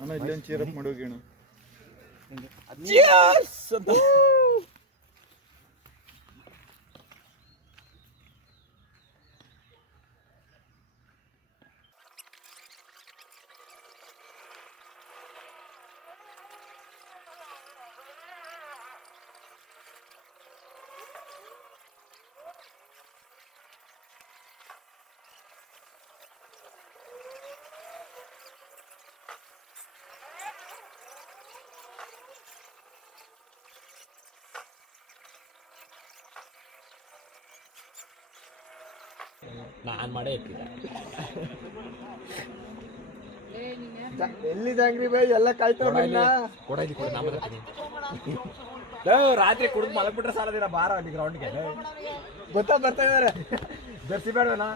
ಅಣ್ಣ ಇಲ್ಲೊಂದು ಚೀರಪ್ ಮಾಡೋಗಿ ಅಣ್ಣ. ನಾನು ಮಾಡೇ ಇಟ್ಟಿದ್ದೆ. ಎಲ್ಲಿ ಜಾಂಗ್ರಿ ಬೈ ಎಲ್ಲ ಕಾಯ್ತಾವ ರಾತ್ರಿ ಕುಡಿದು ಮಲಗ್ಬಿಟ್ರೆ ಸಾಲದಿಲ್ಲ ಬಾರ ಅಲ್ಲಿ ಗ್ರೌಂಡ್ಗೆ ಬರ್ತಾ ಇದಾರೆ. ಜರ್ಸಿ ಬೇಡವನ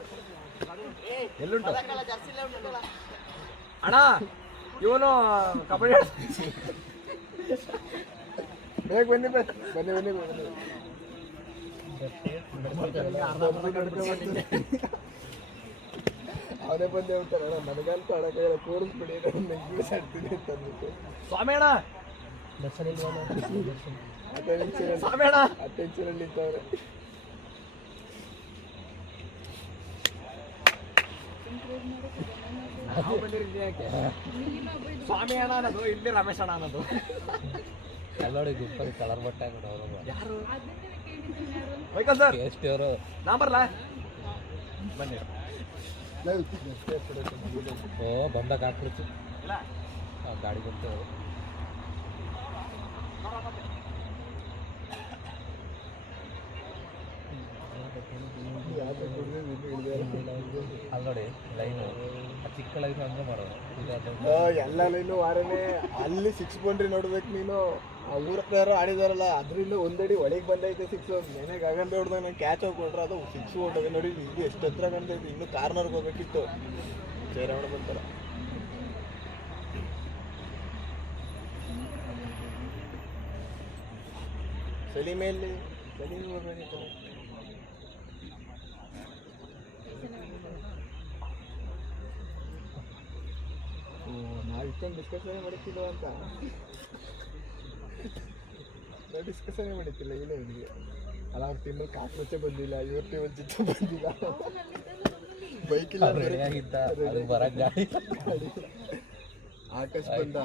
ಎಲ್ಲುಂಟು ಅಣ್ಣ ಇವನು ಕಬಡ್ಡಿ ಬೇಗ ಬನ್ನಿ ಬನ್ನಿ ಅವನೇ ಬಂದು ಹೇಳ್ತಾರೆ ನನಗಂತೂ ಅಡಕಾಗಲ್ಲ ಕೂರಿಸ್ಬಿಡಿ ನೆಗ್ಬಿಡ್ಸಾಡ್ತೀನಿ ಅಂತ ಅಂದ್ಬಿಟ್ಟು. ಸ್ವಾಮಿ ಅಣ್ಣ ಅಟೆನ್ಷನಲ್ಲಿ ನಿಂತವ್ರೆ. ಸ್ವಾಮಿ ಅಣ್ಣ ಅನ್ನೋದು ಇಲ್ಲಿ ರಮೇಶ್ ಅಣ್ಣ ಅನ್ನೋದು ಎಲ್ಲೋಡಿ ಗುಂಪಲ್ಲಿ ಕಲರ್ ಬಟ್ಟೆ ಹಾಕೊಂಡು ಯಾರು ವೈಕಲ್ ಸರ್ ಎಷ್ಟು ಅವರು ನಾ ಬರಲ್ಲ ಬನ್ನಿ. ಓ ಬಂದಾಗ ಹಾಕ್ಬಿಡ್ತು ಗಾಡಿ ಬಂತು. ಅಲ್ಲಿ ನೋಡಿ ಲೈನು ಚಿಕ್ಕ ಲೈನ್ ಹಂಗೆ ಮಾಡೋದು ಎಲ್ಲ ಲೈನು ವಾರನೇ ಅಲ್ಲಿ 6 ಬೌಂಡ್ರಿ ನೋಡ್ಬೇಕು ನೀನು. ಆ ಊರ ಯಾರು ಆಡಿದಾರಲ್ಲ ಅದರಿಂದ ಒಂದಡಿ ಒಳಗೆ ಬಂದೈತೆ 6. ನೆನೆಗೆ ಆಗಂತ ಹೊಡ್ದಾಗ ನಂಗೆ ಕ್ಯಾಚ್ ಹೋಗ್ಕೊಟ್ರೆ ಅದು 6 ಹೊಟ್ಟೋದೆ ನೋಡಿ. ಇದು ಎಷ್ಟು ಹತ್ರ ಕಾಣ್ತೈತೆ. ಇನ್ನೂ ಕಾರ್ನರ್ಗೆ ಹೋಗ್ಬೇಕಿತ್ತು. ಚೇರವಣ ಬಂತಾರ ಸಲೀಮೇಲಿ ಸಲೀಮ್ ಹೋಗ್ಬೇಕಿತ್ತು. ನಾವು ಇಷ್ಟೊಂದು ಡಿಸ್ಕಷನ್ ಮಾಡುತ್ತಿಲ್ಲ ಅಂತ ನಾವು ಡಿಸ್ಕಷನ್ ಮಾಡಿತ್ತಿಲ್ಲ. ಏನೇ ಇವನಿಗೆ ಅಲ್ಲ ಅವ್ರ ಟೀಮಲ್ಲಿ ಕಾಕ್ರೋಚೆ ಬಂದಿಲ್ಲ, ಇವ್ರ ಟೀಮಲ್ಲಿ ಜಿತ್ತು ಬಂದಿಲ್ಲ. ಬೈಕಿಲ್ಲ ಆಕಾಶ್ ಬಂದ,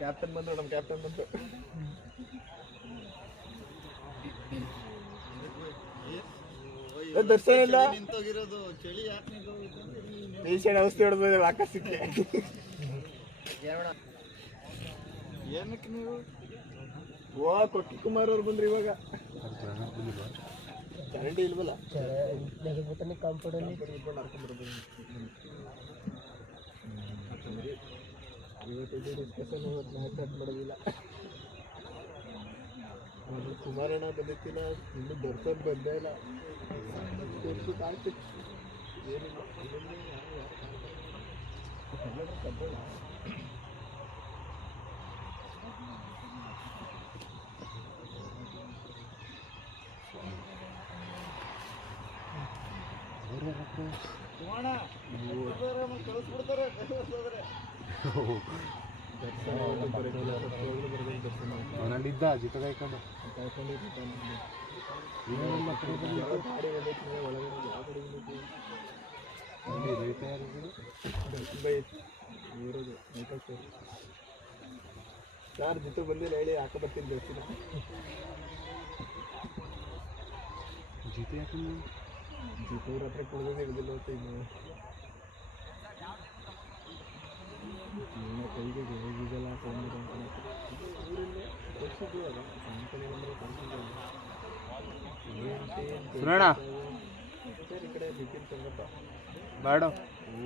ಕ್ಯಾಪ್ಟನ್ ಬಂದ್ರು. ನಮ್ಮ ಕ್ಯಾಪ್ಟನ್ ಬಂತು. ದರ್ಶನ ಇಲ್ಲ ಪೇಷಂಟ್ ಔಷಧಿ ಹೊಡೆದ ಆಕಾಶಕ್ಕೆ. ಏನಕ್ಕೆ ನೀವು ಕೊಟ್ಟಿ ಕುಮಾರ್ ಅವ್ರು ಬಂದ್ರಿ ಇವಾಗ. ಚರಂಡಿ ಇಲ್ವಲ್ಲ ಕಾಂಪೌಂಡಲ್ಲಿ ಇವತ್ತು ಡಿಸ್ಕಷನ್ ಮ್ಯಾಚ್ ಮಾಡೋದಿಲ್ಲ. ಕುಮಾರಣ್ಣ ಬಂದಿತ್ತಿಲ್ಲ, ಇನ್ನು ದರ್ಶನ್ ಬಂದೇ ಇಲ್ಲ. ಏನಿಲ್ಲ ಅವನಲ್ಲಿದ್ದ ಜಿತ ಕಾಯ್ಕೊಂಡು ಯಾರು ಜಿತು ಬಂದಿಲ್ಲ ಹೇಳಿ ಹಾಕ ಬರ್ತೀನಿ ದರ್ಶನ. ಜಿತು ಯಾಕಂದ್ರೆ ಜಿತೂರ ಹತ್ರ ಕುಡಿಯೋದೇ ಇರೋದಿಲ್ಲ ಅಂತ ಇನ್ನು ಕೈಗೆ ಹೋಗಿದ್ದಲ್ಲ ತೊಗೊಂಡಿರೋ ಅಂತ ಊರಿಂದ ಕೊಡ್ಸಿದ್ವಿ. ಅದ ಕಂಪನಿ ಬಂದರೆ ಈ ಕಡೆ ಬಿಪಿನ್ ಚಂದ್ರಪ್ಪ ಬೇಡ.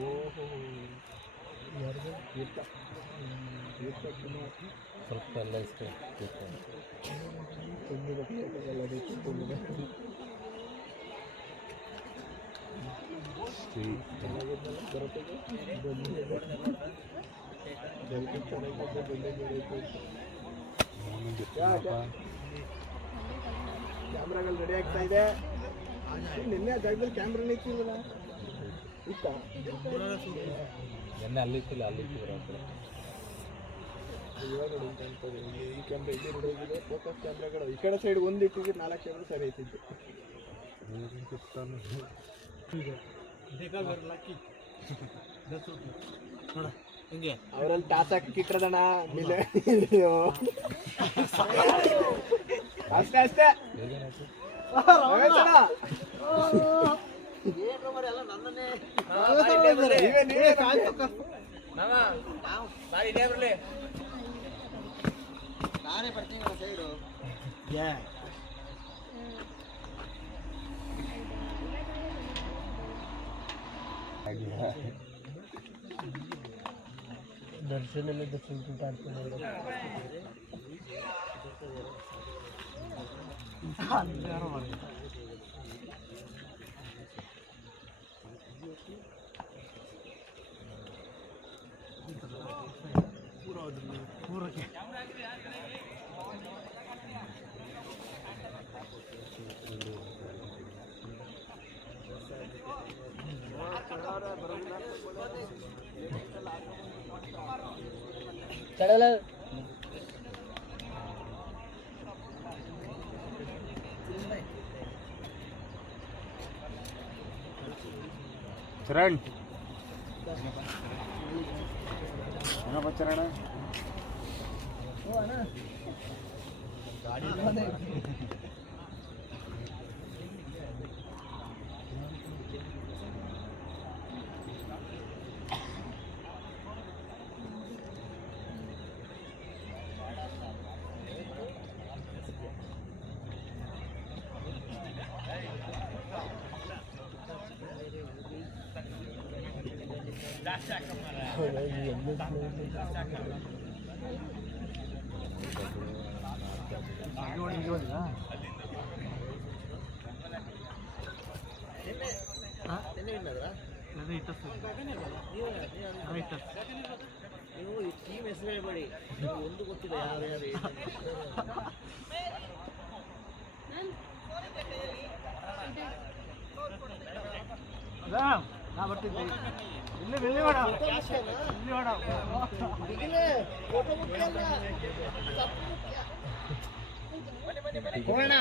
ಓಹೋ ತೀರ್ಥ ಸ್ವಲ್ಪ ಎಲ್ಲ ಇಷ್ಟ ತುಂಬಿದ ತುಂಬಿದ ಕ್ಯಾಮ್ರಾಗಳು ರೆಡಿ ಆಗ್ತಾ ಇದೆ. ನಿನ್ನೆ ಆ ಜಾಗದಲ್ಲಿ ಕ್ಯಾಮ್ರಾ ಇಟ್ಟಿಲ್ವಲ್ಲ. ಇತ್ತ ಎಣ್ಣೆ ಅಲ್ಲಿತ್ತಿಲ್ಲ ಅಲ್ಲಿತ್ತಿದ್ರು ಆ ಕಡೆ. ಇವಾಗ ನೋಡಿ ಹಿಂಗೆ ಕಾಣ್ತದೆ. ಈ ಕ್ಯಾಮ್ರಾ ಇಲ್ಲಿ ನೋಡೋದಿದೆ, ಫೋಕಸ್ ಕ್ಯಾಮ್ರಾಗಳು ಈ ಕಡೆ ಸೈಡ್ ಒಂದು ಇಟ್ಟಿದ್ರೆ 4 ಕ್ಯಾಮ್ರಾ ಸರಿ ಐತಿದ್ದು. ಅವರಲ್ಲಿ ಟಾಸ್ ಹಾಕಿಟ್ರದಣ್ಣ ಮಿಲೆ. ಅಷ್ಟೇ ಅಷ್ಟೇ ಹೇಗೇನಾಯ್ತು? ರಮೇಶ್ ಅಣ್ಣ. ನೀವೇ ನಾನೇ ಬರ್ತೀನಿ ಸೈಡು. ದರ್ಶನಲ್ಲಿ ದರ್ಶನ ಆಡ್ತೀನಿ. ಚಡಲ ಚರಣ್ ಏನಪ್ಪ ಚರಣ ನೀವು ಈ ಟೀಮ್ ಹೆಸರು ಹೇಳ್ಬೇಡಿ, ಒಂದು ಗೊತ್ತಿಲ್ಲ ಯಾರು ಯಾರು ನಾ ಬರ್ತಿದ್ದೆ ಇಲ್ಲಿ ಇಲ್ಲಿ ಮಾಡ ಇಲ್ಲಿ ಮಾಡ ಹೋಗೋಣ.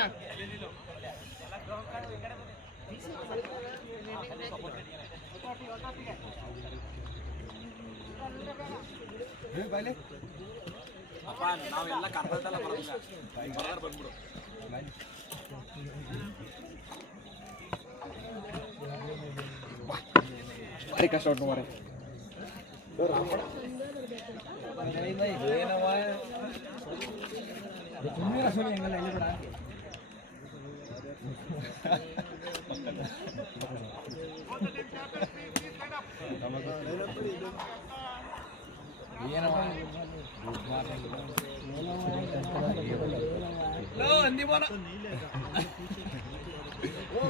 ಅಪ್ಪ ನಾವೆಲ್ಲ ಕರ್ನಾಟಕ ಬರೋದಿಲ್ಲ, ಬಂದ್ಬಿಡು. ಭಾರಿ ಕಷ್ಟ ಉಂಟು ಮಾರೆ.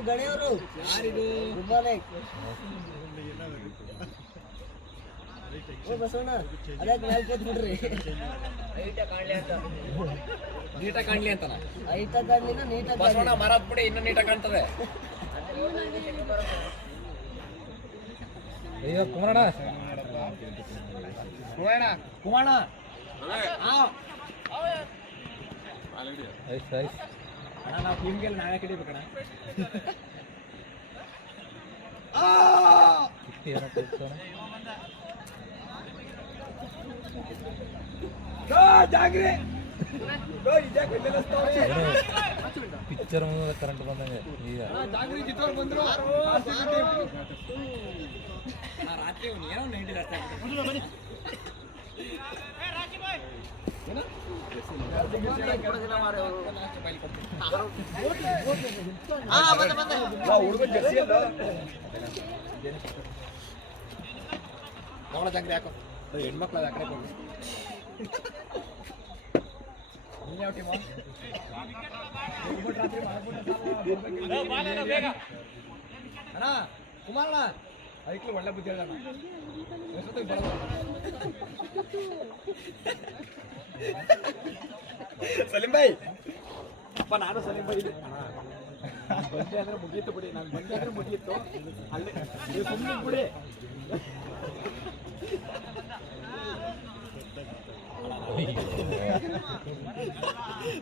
ಗಣಿಯವರು ಗುಡ್ ಮಾರ್ನಿಂಗ್. ಬಸವಣ್ಣ ಅದಕ್ಕೆ ಮೇಲೆ ಕೂತ್ಬಿಡ್ರಿ. ನೀಟಾಗಿ ಕಾಣ್ಲಿ ಅಂತ ಐಟಾಗಿ ಕಾಣ್ಲಿನ ನೀಟಾಗಿ ಬಸವಣ್ಣ ಮರ ಬಿಡಿ ಇನ್ನೂ ನೀಟಾಗಿ ಕಾಣ್ತದೆ. ಅಯ್ಯೋ ಕುಮಾರಣ್ಣ ಕುಮಾರಣ್ಣ ಅಣ್ಣ ನಾವು ಟೀಮ್ಗೆಲ್ಲ ನಾವೇ ಕಡಿಬೇಕಣ್ಣ. ಪಿಕ್ಚರ್ ಕರೆಂಟ್ ಬಂದಂಗೆ ಈಗ ರಾತ್ರಿ ಏನೋ 90 ಜಾಸ್ತಿ ಆಗ್ತದೆ. ಹುಡುಗ ಜರ್ಸಿ ಅಲ್ಲ ನೋಡ ಜಾಗ್ರಿ ಹಾಕೋ ಹೆಣ್ಮಕ್ಳು ಅದು ಆ ಕಡೆ ಹೋಗಿ. ನೀನು ಯಾವ ಟೀಮು? ಅಣ್ಣ ಕುಮಾರಣ್ಣ ಅದಕ್ಕೆ ಒಳ್ಳೆ ಬುದ್ಧಿ ಹೇಳಣ್ಣ. ಎಷ್ಟೊತ್ತಿಗೆ ಬರೋದು? ಸಲೀಂ ಭಾಯ್ ಅಪ್ಪ ನಾನು ಸಲೀಂ ಬೈ ಬಂದೆ ಅಂದ್ರೆ ಮುಗೀತು ಬಿಡಿ, ನಾನು ಬಂದೆ ಅಂದ್ರೆ ಮುಗೀತು. ಅಲ್ಲೇ ಸುಮ್ಮನೆ ಬಿಡಿ.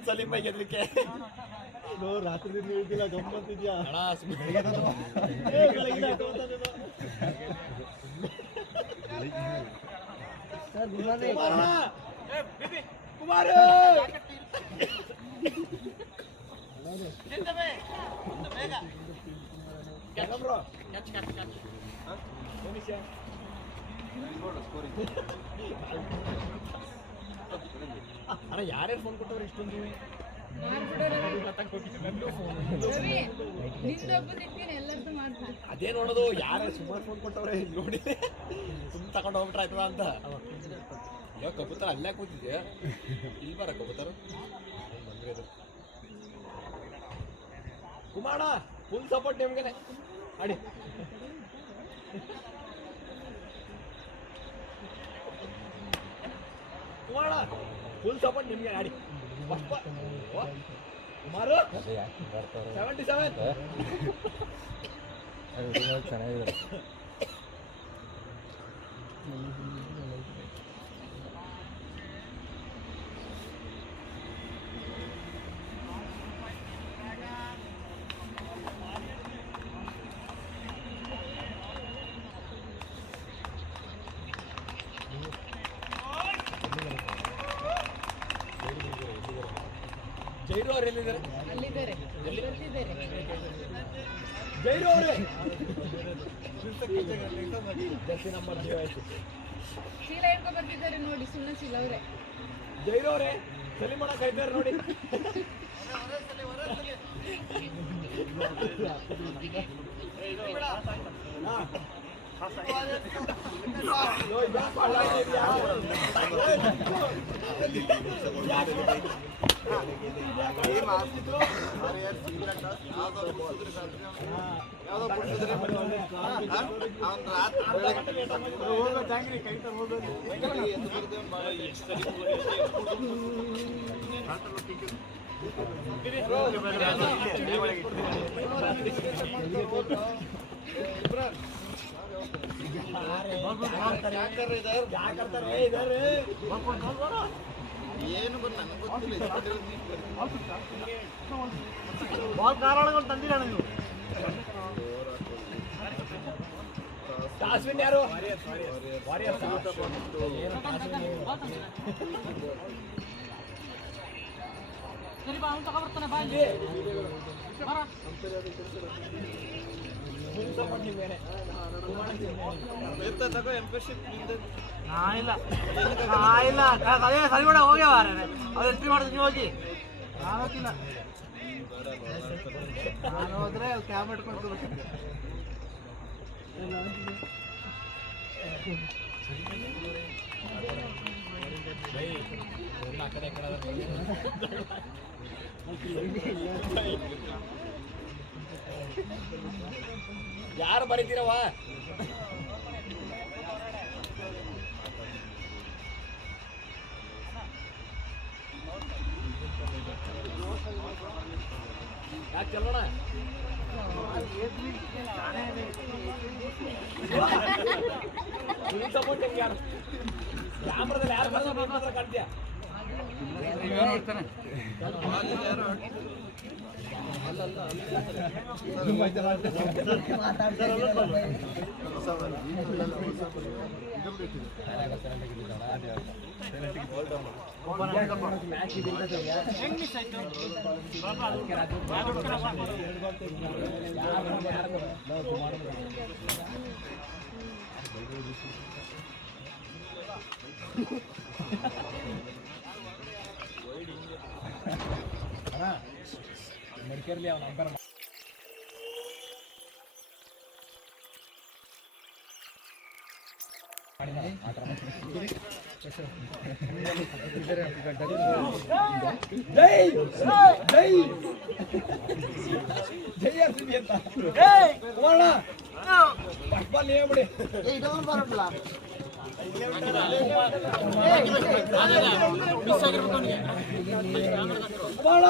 ಸಲೀಂ ಬೈ ಗೆದ್ರಿಕೆ ರಾತ್ರಿ ನೀಡಿಲ್ಲ ಗಮ್ಮತ್ತಿದ್ಯಾ ಕುಮಾರ ಅಣ್ಣ ಯಾರ್ಯಾರು ಫೋನ್ ಕೊಟ್ಟವ್ರು ಇಷ್ಟೊಂದು ಅದೇ ನೋಡೋದು ಯಾರು ಸುಮಾರು ಫೋನ್ ಕೊಟ್ಟವ್ರೆ ನೋಡಿ ಸುಮ್ಮನೆ ತಗೊಂಡು ಹೋಗ್ಬಿಟ್ರೆ ಆಯ್ತದ ಅಂತ ಯಾವ ಕಬೂತರ ಅಲ್ಲೇ ಕೂತಿದ್ಯಾ ಇಲ್ಲಿ ಬರ ಕಬೂತರ ಬಂದ್ರೆ ಕುಮಾರ ಫುಲ್ ಸಪೋರ್ಟ್ ನಿಮ್ಗೆ ಅಡಿ ಕುಮಾರ ಫುಲ್ ಸಪೋರ್ಟ್ ನಿಮ್ಗೆ ಆಡಿ ಕುಮಾರು 77 ಚೆನ್ನಾಗಿದೆ. ಜೈರು ಅವ್ರು ಎಲ್ಲಿದ್ದಾರೆ ಅಲ್ಲಿದ್ದಾರೆ ಜೈರು ಅವರೇ ಜರ್ಸಿ ನಂಬರ್ ಚೀಲ ಹಿಡ್ಕೊ ಬರ್ತಿದ್ದಾರೆ ನೋಡಿ ಸುಮ್ಮನೆ ಚೀಲ ಅವರೇ ಜೈರು ಅವರೇ ಸಲೀಮಣ್ಣ ಕರೀತಾರೆ ನೋಡಿ ಏನು ಬಂದು ನನಗೆ ಗೊತ್ತಿಲ್ಲ ತಂದಿಲ್ಲ ನೀವು ಅಶ್ವಿನ್ ಯಾರು ಇಲ್ಲ ಅದೇ ಸರಿ ಕೂಡ ಹೋಗ್ಯಾವ ಅದು ಎಂಟ್ರಿ ಮಾಡಿದ್ವಿ ಹೋಗಿ ನಾವಕ್ಕಿಲ್ಲ ನಾನು ಹೋದ್ರೆ ಕ್ಯಾಬ್ ಇಟ್ಕೊಂಡು ಬರ್ತಿದ್ದೆ ಯಾರು ಬರೀತೀರವ ಯಾಕೆ ಚಲೋಣ ಸಪೋರ್ಟ್ ಯಾರು ಕ್ಯಾಮ್ರಾದಲ್ಲಿ ಯಾರು ಬರ್ತಾರೆ ಕಾಣ್ತೀಯ ಮಡಿಕೇರಿಲಿ ಅವನ ಅಂಬರ್ ಜೈ ಜೈ ಜೈ ಆರ್ಸಿಬಿ ಅಂತ ಕುಮಾರಣ್ಣ ಫುಟ್ಬಾಲ್ ನೀವೇ ಬಿಡಿ ಇದೊಂದು ಬರಲ್ಲ ಕುಮಾರಣ್ಣ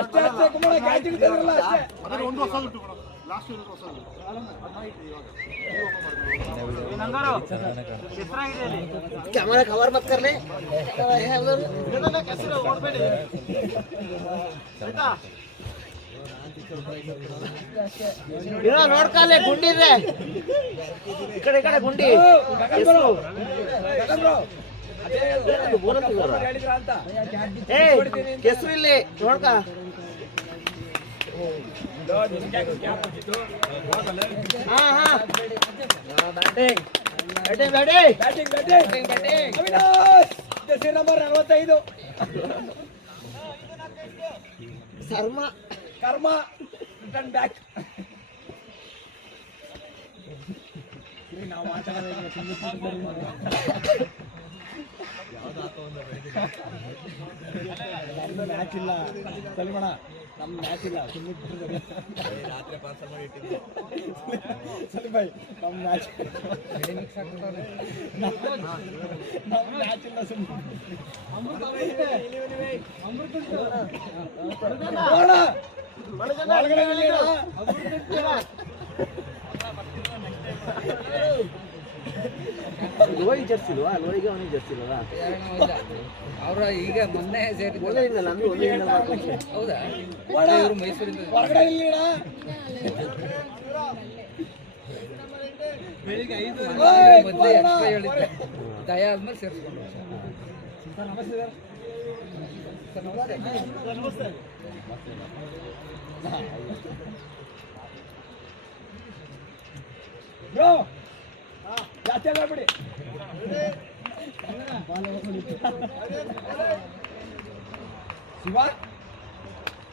ಅಷ್ಟೇ ಅಷ್ಟೇ ಕುಮಾರ ಗ್ಯಾರಂಟಿ ಇರ್ತಾರಲ್ಲ ಅಷ್ಟೇ. ಒಂದು ಹೊಸ ಉಂಟು ಲಾಸ್ಟ್ ಇರೋದು ಹೊಸ ಕ್ಯಾಮರಾ ಕವರ್ ಮತ್ ಕರ್ಲಿ ನೋಡ್ಕಾಲೆ ಗುಂಡಿ ಇದೆ ಈ ಕಡೆ ಗುಂಡಿ ಕೆಸರು ಇಲ್ಲಿ ನೋಡ್ಕ ನಂಬರ್ 45 ಕರ್ಮ ರಿಟರ್ನ್ ಬ್ಯಾಕ್. ನಾವು ನಮ್ದು ಮ್ಯಾಚ್ ಇಲ್ಲ ಸಲಿಮಣ, ನಮ್ಮ ಮ್ಯಾಚ್ ಇಲ್ಲ ಸುಮ್ಮನೆ ರಾತ್ರಿ ಪಾರ್ಸಲ್ ಮಾಡಿ ಇಟ್ಟಿದ್ದೆ ಸಲಿ ಭಾಯ್. ನಮ್ಮ ಮ್ಯಾಚ್ ಇಲ್ಲ ಸುಮ್ಮನೆ ಲೋರಿ ಜರ್ಸಿ ಇಲ್ವಾ? ಲೋರಿಗೆ ಅವನಿಗೆ ಜರ್ಸಿ ಇಲ್ವಾ? ಅವ್ರ ಈಗ ಮೊನ್ನೆ ಸೇರಿದ್ರು. ಒಂದೇ ನಂದು ಒಂದೇ ಹೌದಾ? ಇವರು ಮೈಸೂರಿಂದ ಹೊರಗಡೆ ಇಲ್ಲಿ ಬೆಳಿಗ್ಗೆ 5 ಮೊದಲೇ ಎಕ್ಸ್ಟ್ರಾ ಹೇಳಿದ್ದೆ. ದಯ ಆದ್ಮೇಲೆ ಸೇರಿಸ್ಕೊಂಡು. ನಮಸ್ತೆ ಸರ್. ನಮಸ್ತೆ. ಬ್ರೋ ಜಾಸ್ತಿ ಆಗ್ಬಿಡಿ. Shiva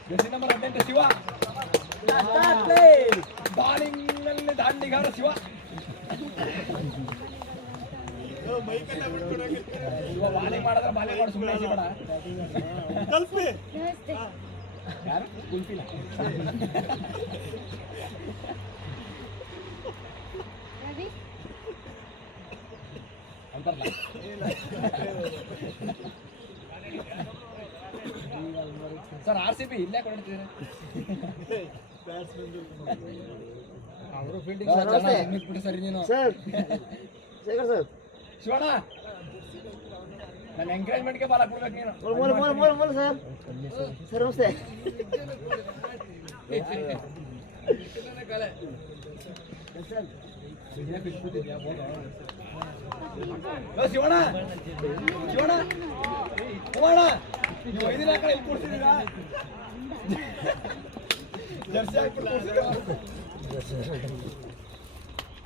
jersey number 18 Shiva bowling ನಲ್ಲಿ ದಾಂಡಿಗಾರ ಶಿವ. ಬಾಲಿಂಗ್ ಮಾಡಿದ್ರೆ ಬಾಲಿಂಗ್ ಮಾಡಿ ಸುಮ್ಮನೆ ಬೇಡ. ಯಾರು ಕುಲ್ಫಿನ ಅಂತಾರಲ್ಲ. ಸರ್ RCB ಇಲ್ಲೇ ಕೊಡ್ತಿದ್ದಾರೆ. ಅವರು ಫೀಲ್ಡಿಂಗ್ ಬಿಟ್ಟು ಸರಿ ನೀನು ಸರ್ ಶೇಖರ್ ಸರ್ ಶಿವಣ್ಣ ನನ್ನ ಎಂಕರೇಜ್ಮೆಂಟ್ಗೆ ಬಾಲ ಕೊಡ್ಬೇಕು ನೀನು. ಮೂಲ ಸರ್ ಸರ್ ನಮಸ್ತೆ. ಶಿವಣ್ಣ ಶಿವಣ್ಣ ಶಿವಣ್ಣ ನೀವು 5 ದಿನ ಕಡೆ ಇಲ್ಲಿ ಕೊಡ್ತಿದ್ದೀರಾ? ಜರ್ಸಿ ಹಾಕ್ಬಿಟ್ಟು ಕೊಡ್ತಿದ್ದೀರಾ?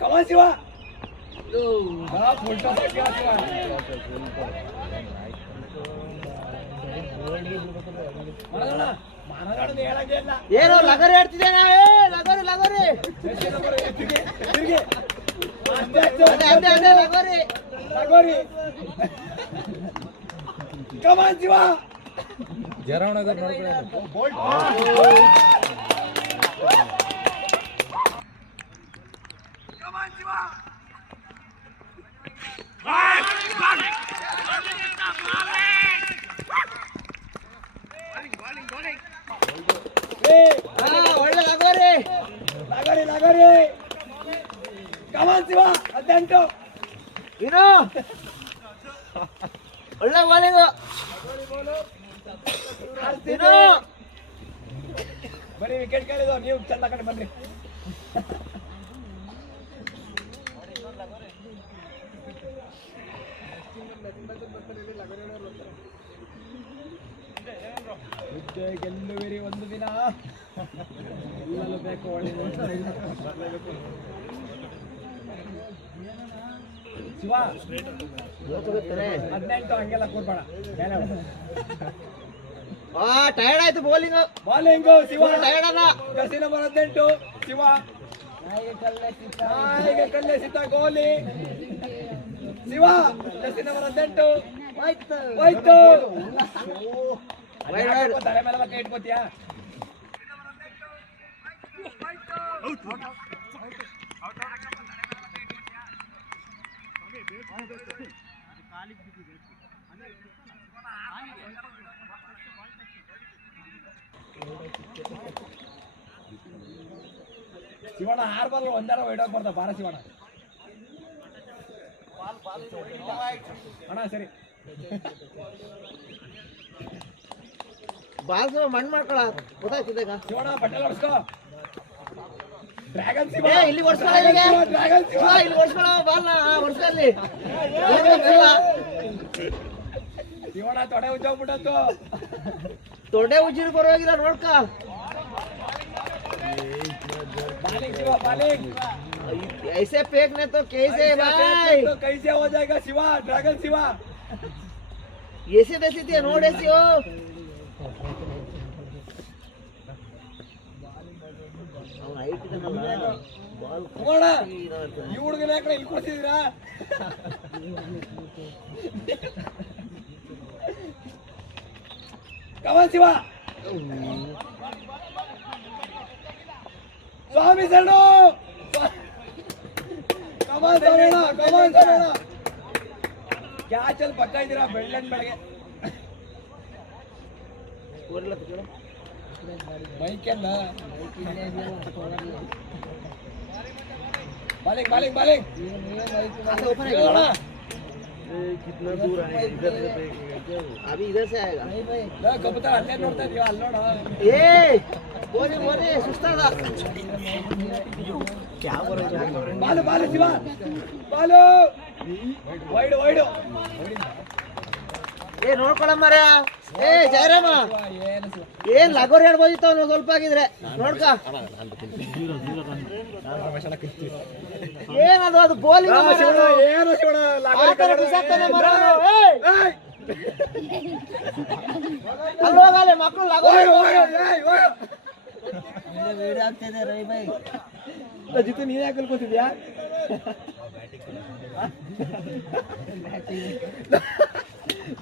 ಕಮಾನ್ ಶಿವ. ಏನೋ ಲಗರಿ ಹೇಳ್ತಿದ್ದೆ ನಾವೇ. ಲಗೋರಿ ಲಗೋರಿ ಕಮಾನ್ ಶಿವ. ಜರಾವಣಗರ್ ನೋಡ್ಕೊಳ್ಳಿ. ಒಳ್ಳೆ ಲಗೋರಿ ಕಮಾನ್ ಶಿವ 18 ಇನ್ನು ಒಳ್ಳೆ ಬಾಲಿಂಗು ಬರೀ ವಿಕೆಟ್ ಕೇಳಿದ ನೀವು ಚಂದ ಕಡೆ ಬನ್ನಿ. ಗೆಲ್ಲುವಿರಿ ಒಂದು ದಿನ, ಗೆಲ್ಲಲು ಬೇಕು. ಒಳ್ಳೆ ಶಿವ 18 ಹಂಗೆಲ್ಲ ಕೊಡ್ಬೇಡ. ಟೈರ್ಡ್ ಆಯ್ತು ಬೌಲಿಂಗ್ ಶಿವ ಟೈರ್ಡ್ ಅದ. Jersey number 18 Shiva. ನಾಯಿಗೆ ಕಲ್ಲೆಸಿತ ಗೋಲಿ ಶಿವ. ಜರ್ಸಿ ನಂಬರ್ 18 ಹೋಯ್ತು. ತಲೆ ಮೇಲೆ ಕೈ ಇಟ್ಕೋತೀಯಾ? ಶಿವಣ್ಣ 6 ಬಾಲ್ ಒಂದಾರ ಹೊಯ್ಡೋಕ್ ಬರ್ತಾವ ಬಾರ ಶಿವಣ್ಣ ಅಣ್ಣ ಸರಿ ಬಾಲ್ ಮಣ್ಣು ಮಾಡ್ಕೊಳ ಗೊತ್ತಾಯ್ತಿದ್ದಾಗ ಶಿವಣ್ಣ ಬಟ್ಟೆ ಹೊಡ್ಸ್ಕೋ ಡ್ರ್ಯಾಗನ್ ಶಿವ ಇಲ್ಲಿ ಹೊಡ್ಸ್ಕೊಳ ಡ್ರ್ಯಾಗನ್ ಶಿವ ಇಲ್ಲಿ ಹೊಡ್ಸ್ಕೊಳ ಬಾಲ್ನ ಹೊಡ್ಸ್ಕೊಳ್ಳಿ ಶಿವಣ್ಣ ತೊಡೆ ಉಜ್ಜೋಗ್ಬಿಟ್ಟತ್ತು ತೊಡೆ ಉಜ್ಜಿನ ಪರವಾಗಿಲ್ಲ ನೋಡ್ಕ ಬಾಲಿಂಗ್ ಶಿವ ಬಾಲಿಂಗ್ ऐसे फेंकने तो कैसे भाई कैसे हो जाएगा शिवा ड्रैगन शिवा ऐसे देसी ನೋಡೇಸಿ ಓ ಅವನ ಹೈಟ್ ಇದನ್ನಲ್ಲ ಬಾಲ್ ಹೋಗೋಣ ಈ ಹುಡುಗನ ಯಾಕಡೆ ಇಲ್ಲಿ ಕೊಡ್ತಿದ್ದೀರಾ ಕಮನ್ ಶಿವ ಸ್ವಾಮಿ ಶರಣು ಕಮನ್ ಸೋಮೇಣ ಕ್ಯಾಚಲ್ಲಿ ಪಕ್ಕ ಇದ್ದೀರಾ ಬೆಳ್ಳನ್ ಬೆಳಗ್ಗೆ ಬೈಕೆಲ್ಲ ಬಾಲಿಂಗ್ ಬಾಲಿಂಗ್ ಬಾಲಿಂಗ್ कितना दूर है इधर से अभी इधर से आएगा ಕಬೂತರ ಅಲ್ಲೇ ನೋಡ್ತಾ ಇದೀವ ಅಲ್ಲಿ ನೋಡ ए बोले सुस्ता क्या बोल रहे ಬಾಲು ಬಾಲು ಶಿವ ಬಾಲು ವೈಡ್ ವೈಡ್ ಏ ನೋಡ್ಕೊಳ ಮರ ಏ ಜಯರಾಮ ಏನ್ ಲಗೋರಿ ಹೇಳ್ಬೋದಿತ್ತು ಅವ್ನು ಸ್ವಲ್ಪ ಆಗಿದ್ರೆ ನೋಡ್ಕ ಏನದು ಅದು ಬೋಲಿಂಗ್ ಏನು ಶಿವಣ ಅಲ್ಲಿ ಹೋಗಲ್ಲ ಮಕ್ಕಳು ಲಗೋರಿ ಜಿತು ನೀನ್ ಯಾಕೆ ಕಲ್ಕೋತಿದ್ಯಾ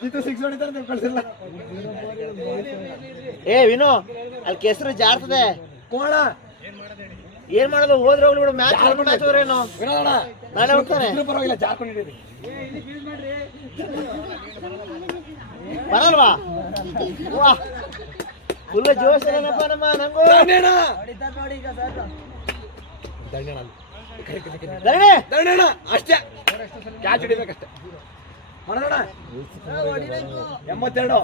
ಜಿತು 6 ಹೊಡಿತಾರೆ ಅಂತ ಕಳ್ಸಿಲ್ಲ ಏ ವಿನು ಅಲ್ಲಿ ಕೆಸರು ಜಾರ್ತದೆ ಕೋಣ ಏನ್ ಮಾಡೋದು ಹೋದ್ರೆ ಹೋಗ್ಲಿ ಬಿಡು ಮ್ಯಾಚ್ ಮ್ಯಾಚ್ ಹೋದ್ರೇನು ವಿನೋದಣ್ಣ ನಾಳೆ ಹೋಗ್ತಾನೆ ಪರವಾಗಿಲ್ಲ ಜಾರ್ಕೊಂಡಿದ್ದೀರಿ ಬರಲ್ವಾ ವಾ ಫುಲ್ ಜೋಶ್ ಏನಪ್ಪ ನಮ್ಮ ನಂಗು ಧರಣಿ ಧರಣಣ್ಣ ಅಷ್ಟೇ ಕ್ಯಾಚ್ ಹಿಡಿಬೇಕಷ್ಟೇ ಮಾಡೋಣ 82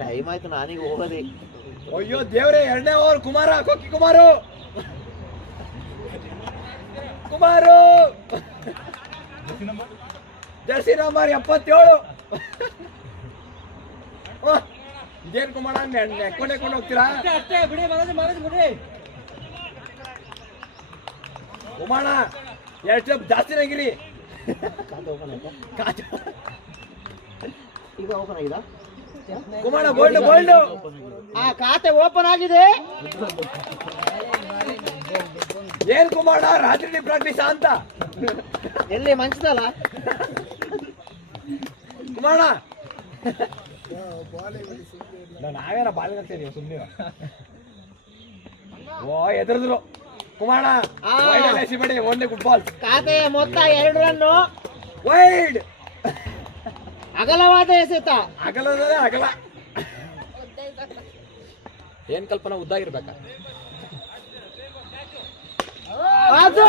ಟೈಮ್ ಆಯ್ತು ನಾನೀಗ ಹೋಗೋದಿ ಅಯ್ಯೋ ದೇವ್ರೆ 2ನೇ ಓವರ್ ಕುಮಾರ ಕೊಕ್ಕಿ ಕುಮಾರು ಜರ್ಸಿ ನಂಬರ್ 77 ಇದೇನ್ ಕುಮಾರ ನೆಕ್ಕೊಂಡು ಹೋಗ್ತೀರಾ ಕುಮಾರ ಎಷ್ಟು ಜಾಸ್ತಿ ನಂಗಿರಿ ಈಗ ಓಪನ್ ಆಗಿದ ಕುಮಾರ ಬೋಲ್ಡ್ ಬೋಲ್ಡ್ ಆ ಖಾತೆ ಓಪನ್ ಆಗಿದೆ ಏನ್ ಕುಮಾರ ರಾತ್ರಿ ಪ್ರಾಕ್ಟೀಸ್ ಅಂತ ಎಲ್ಲಿ ಮಂಚದಲ್ಲ ಕುಮಾರ ನಾವೇನ ಬಾಲ್ ಹಾಕ್ತೀವಿ ಸುಮ್ಮನೆ ಓ ಎದುರಿದ್ರು ಕುಮಾರ ಸಿಬೇಡಿ ಓನ್ಲಿ ಗುಡ್ ಬಾಲ್ ಖಾತೆ ಮೊತ್ತ 2 ರನ್ನು ವೈಡ್ ಅಗಲವಾದ ಎಸೆತ ಅಗಲದೇ ಅಗಲ ಏನ್ ಕಲ್ಪನಾ ಉದ್ದಾಗಿರ್ಬೇಕಾ ಅದು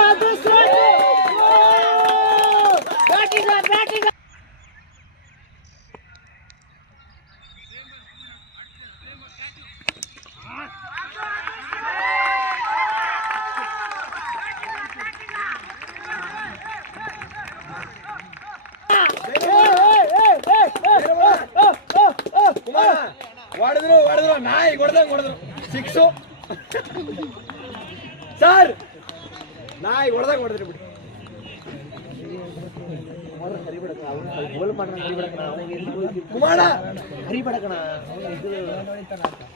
ಬ್ಯಾಟಿಂಗ್ ಕುಮಾರ ಹೊಡೆದ್ರು ನಾಯಿ ಹೊಡೆದ್ರು 6 ಸರ್ ನಾಯಿ ಹೊಡೆದ್ರಿ ಬಿಡಿ ಕುಮಾರ ಹರಿಬೇಡಕಣ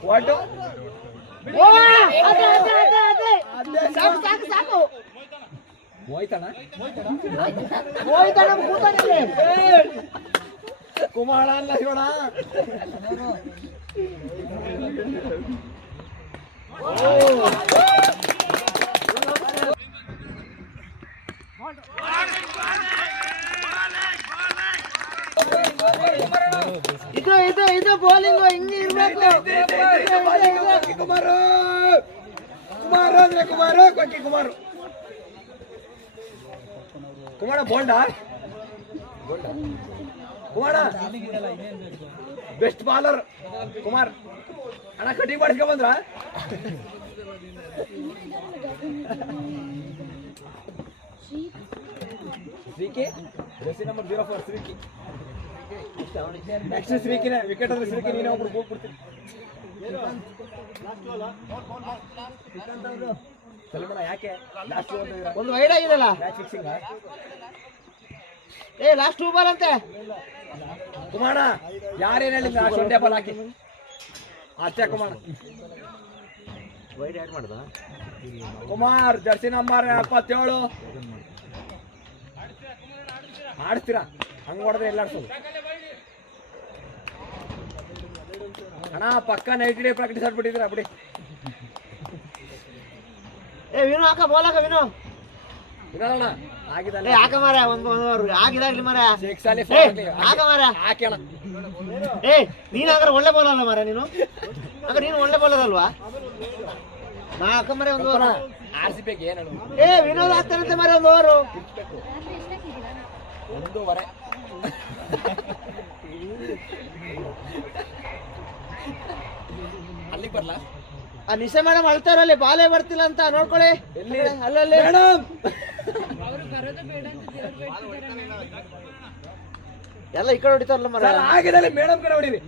ವಾಟು ಸಾಕು ಹೋಯ್ತಣ್ಣ ಕುಮಾರ ಅಲ್ಲ ಶಿವಣ ಇದು ಬೌಲಿಂಗ್ ಹಿಂಗೆ ಇರ್ಬೇಕು ಕುಮಾರ್ ಕುಮಾರ್ ಅಂದ್ರೆ ಕುಮಾರ್ ಕೊಕ್ಕಿ Kumar Kumara bowled Kumara best bowler Kumar ಅಣ್ಣ ಕಟಿಂಗ್ ಮಾಡಿಸ್ಕೊ ಬಂದ್ರ Shriki jersey number 04 Shriki next ಶ್ರೀಕಿನ ವಿಕೆಟ್ ಅಂದ್ರೆ ಶ್ರೀಕಿ ನೀನೇ ಒಬ್ರು ಗೋಲ್ ಕೊಡ್ತೀನಿ ಸಲ್ಮಾನ ಯಾಕೆ ಲಾಸ್ಟ್ ಒಂದು ವೈಡ್ ಆಗಿದೆಲ್ಲ ಮ್ಯಾಚ್ ಫಿಕ್ಸಿಂಗ್ ಏ ಲಾಸ್ಟ್ 2 ಬಾಲ್ ಅಂತೆ ಕುಮಾರ ಯಾರೇನು ಹೇಳಿಲ್ಲ ಲಾಸ್ಟ್ ಒಂದೇ ಬಾಲ್ ಹಾಕಿ ಅಷ್ಟೇ ಕುಮಾರ ವೈಡ್ ಆಡ್ ಮಾಡ್ದ ಕುಮಾರ್ ಜರ್ಸಿ ನಂಬರ್ 77 ಆಡ್ತೀರಾ ಹಂಗ ಹೊಡೆದ್ರೆ ಎಲ್ಲ ಆಡ್ಸೋದು ಅಣ್ಣ ಪಕ್ಕ ನೈಟ್ ಡೇ ಪ್ರಾಕ್ಟೀಸ್ ಆಡ್ಬಿಟ್ಟಿದ್ರ ಬಿಡಿ ಏ ವಿನು ಹಾಕ ಬಾಲ್ ಹಾಕ ವಿನು ವಿನೋದಣ್ಣ ಆಗಿದಲ್ಲ ಏ ಹಾಕ ಮಾರ ಒಂದು ಆಗಿದಾಗ್ಲಿ ಮಾರ ಸಿಕ್ಸ್ ಅಲ್ಲಿ ಹಾಕ ಮಾರ ಹಾಕಿ ಅಣ್ಣ ಏ ನೀನ್ ಹಾಗಾದ್ರೆ ಒಳ್ಳೆ ಬಾಲ್ ಅಲ್ಲ ಮಾರ ನೀನು ಹಾಗಾದ್ರೆ ನೀನು ಒಳ್ಳೆ ಬಾಲರ್ ಅಲ್ವಾ ನಾ ಹಾಕ ಮಾರ ಒಂದು ಓವರ್ RCB ಗೆ ಏನು ಏ ವಿನೋದ್ ಹಾಕ್ತಾನಂತೆ ಮಾರ ಒಂದು ಓವರ್ ಒಂದೂವರೆ ಅಲ್ಲಿಗೆ ಬರ್ಲಾ ಆ ನಿಶಾ ಮೇಡಮ್ ಅಳ್ತಾರಲ್ಲಿ ಬಾಲೇ ಬರ್ತಿಲ್ಲ ಅಂತ ನೋಡ್ಕೊಳ್ಳಿ ಎಲ್ಲಿ ಅಲ್ಲಲ್ಲಿ ಮೇಡಮ್ ಅವರು ಬರೋದು ಬೇಡ ಅಂತ ದೇವ್ರು ಬೇಡ್ತಿದ್ದಾರೆ ಎಲ್ಲ ಈ ಕಡೆ ಹೊಡಿತಾರಲ್ಲ ಮರ ಆಗಿದಲ್ಲಿ ಮೇಡಮ್ ಕಡೆ ಹೊಡೀರಿ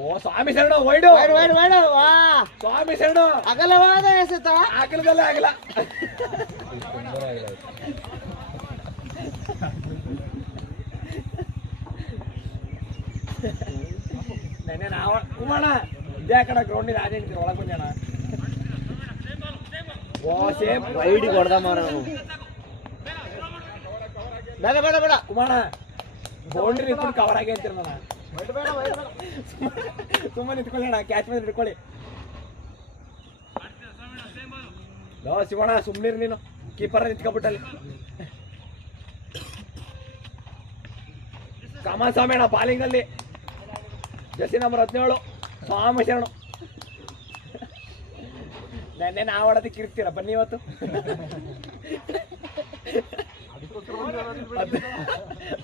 ಓ ಸ್ವಾಮಿ ಶರಣ ವೈಡು ವೈಡ್ ವೈಡ್ ವೈಡ್ ವಾ ಸ್ವಾಮಿ ಶರಣ ಅಗಲವಾದ ಎಸೆತ ಆಗಲದಲ್ಲೇ ಆಗಲ್ಲ ನೆನೆ ನಾವ ಕುಮಾರ ಇದೇ ಕಡೆ ಗ್ರೌಂಡಿನ ಆಚೆ ನಿಂತಿರ ಒಳಗೆ ಬಂದಣ ಓ ಸೇಮ್ ವೈಡ್ ಹೊಡೆದ ಮಾರ ನಾವು ಬೇಡ ಬೇಡ ಬೇಡ ಕುಮಾರ ಬೌಂಡ್ರಿ ನಿಂತ್ಕೊಂಡು ಕವರ್ ಆಗಿ ಅಂತೀರ ನಾನು ವೈಡ್ ಬೇಡ ವೈಡ್ ಬೇಡ ಸುಮ್ಮನೆ ನಿಂತ್ಕೊಳ್ಳಿ ಅಣ್ಣ ಕ್ಯಾಚ್ ಮೇಲೆ ಹಿಡ್ಕೊಳ್ಳಿ ಲೋ ಶಿವಣ್ಣ ಸುಮ್ಮನಿರು ನೀನು ಕೀಪರ್ ನಿಂತ್ಕೊಬಿಟ್ಟಲ್ಲಿ ಕಮಾನ್ ಸ್ವಾಮಿ ಅಣ್ಣ ಬಾಲಿಂಗ್ ಅಲ್ಲಿ ಜರ್ಸಿ ನಂಬರ್ 17 ಸ್ವಾಮಿ ಶರಣ ನೆನ್ನೆ ನಾವು ಆಡೋದಕ್ಕೆ ಇರ್ತೀರ ಬನ್ನಿ ಇವತ್ತು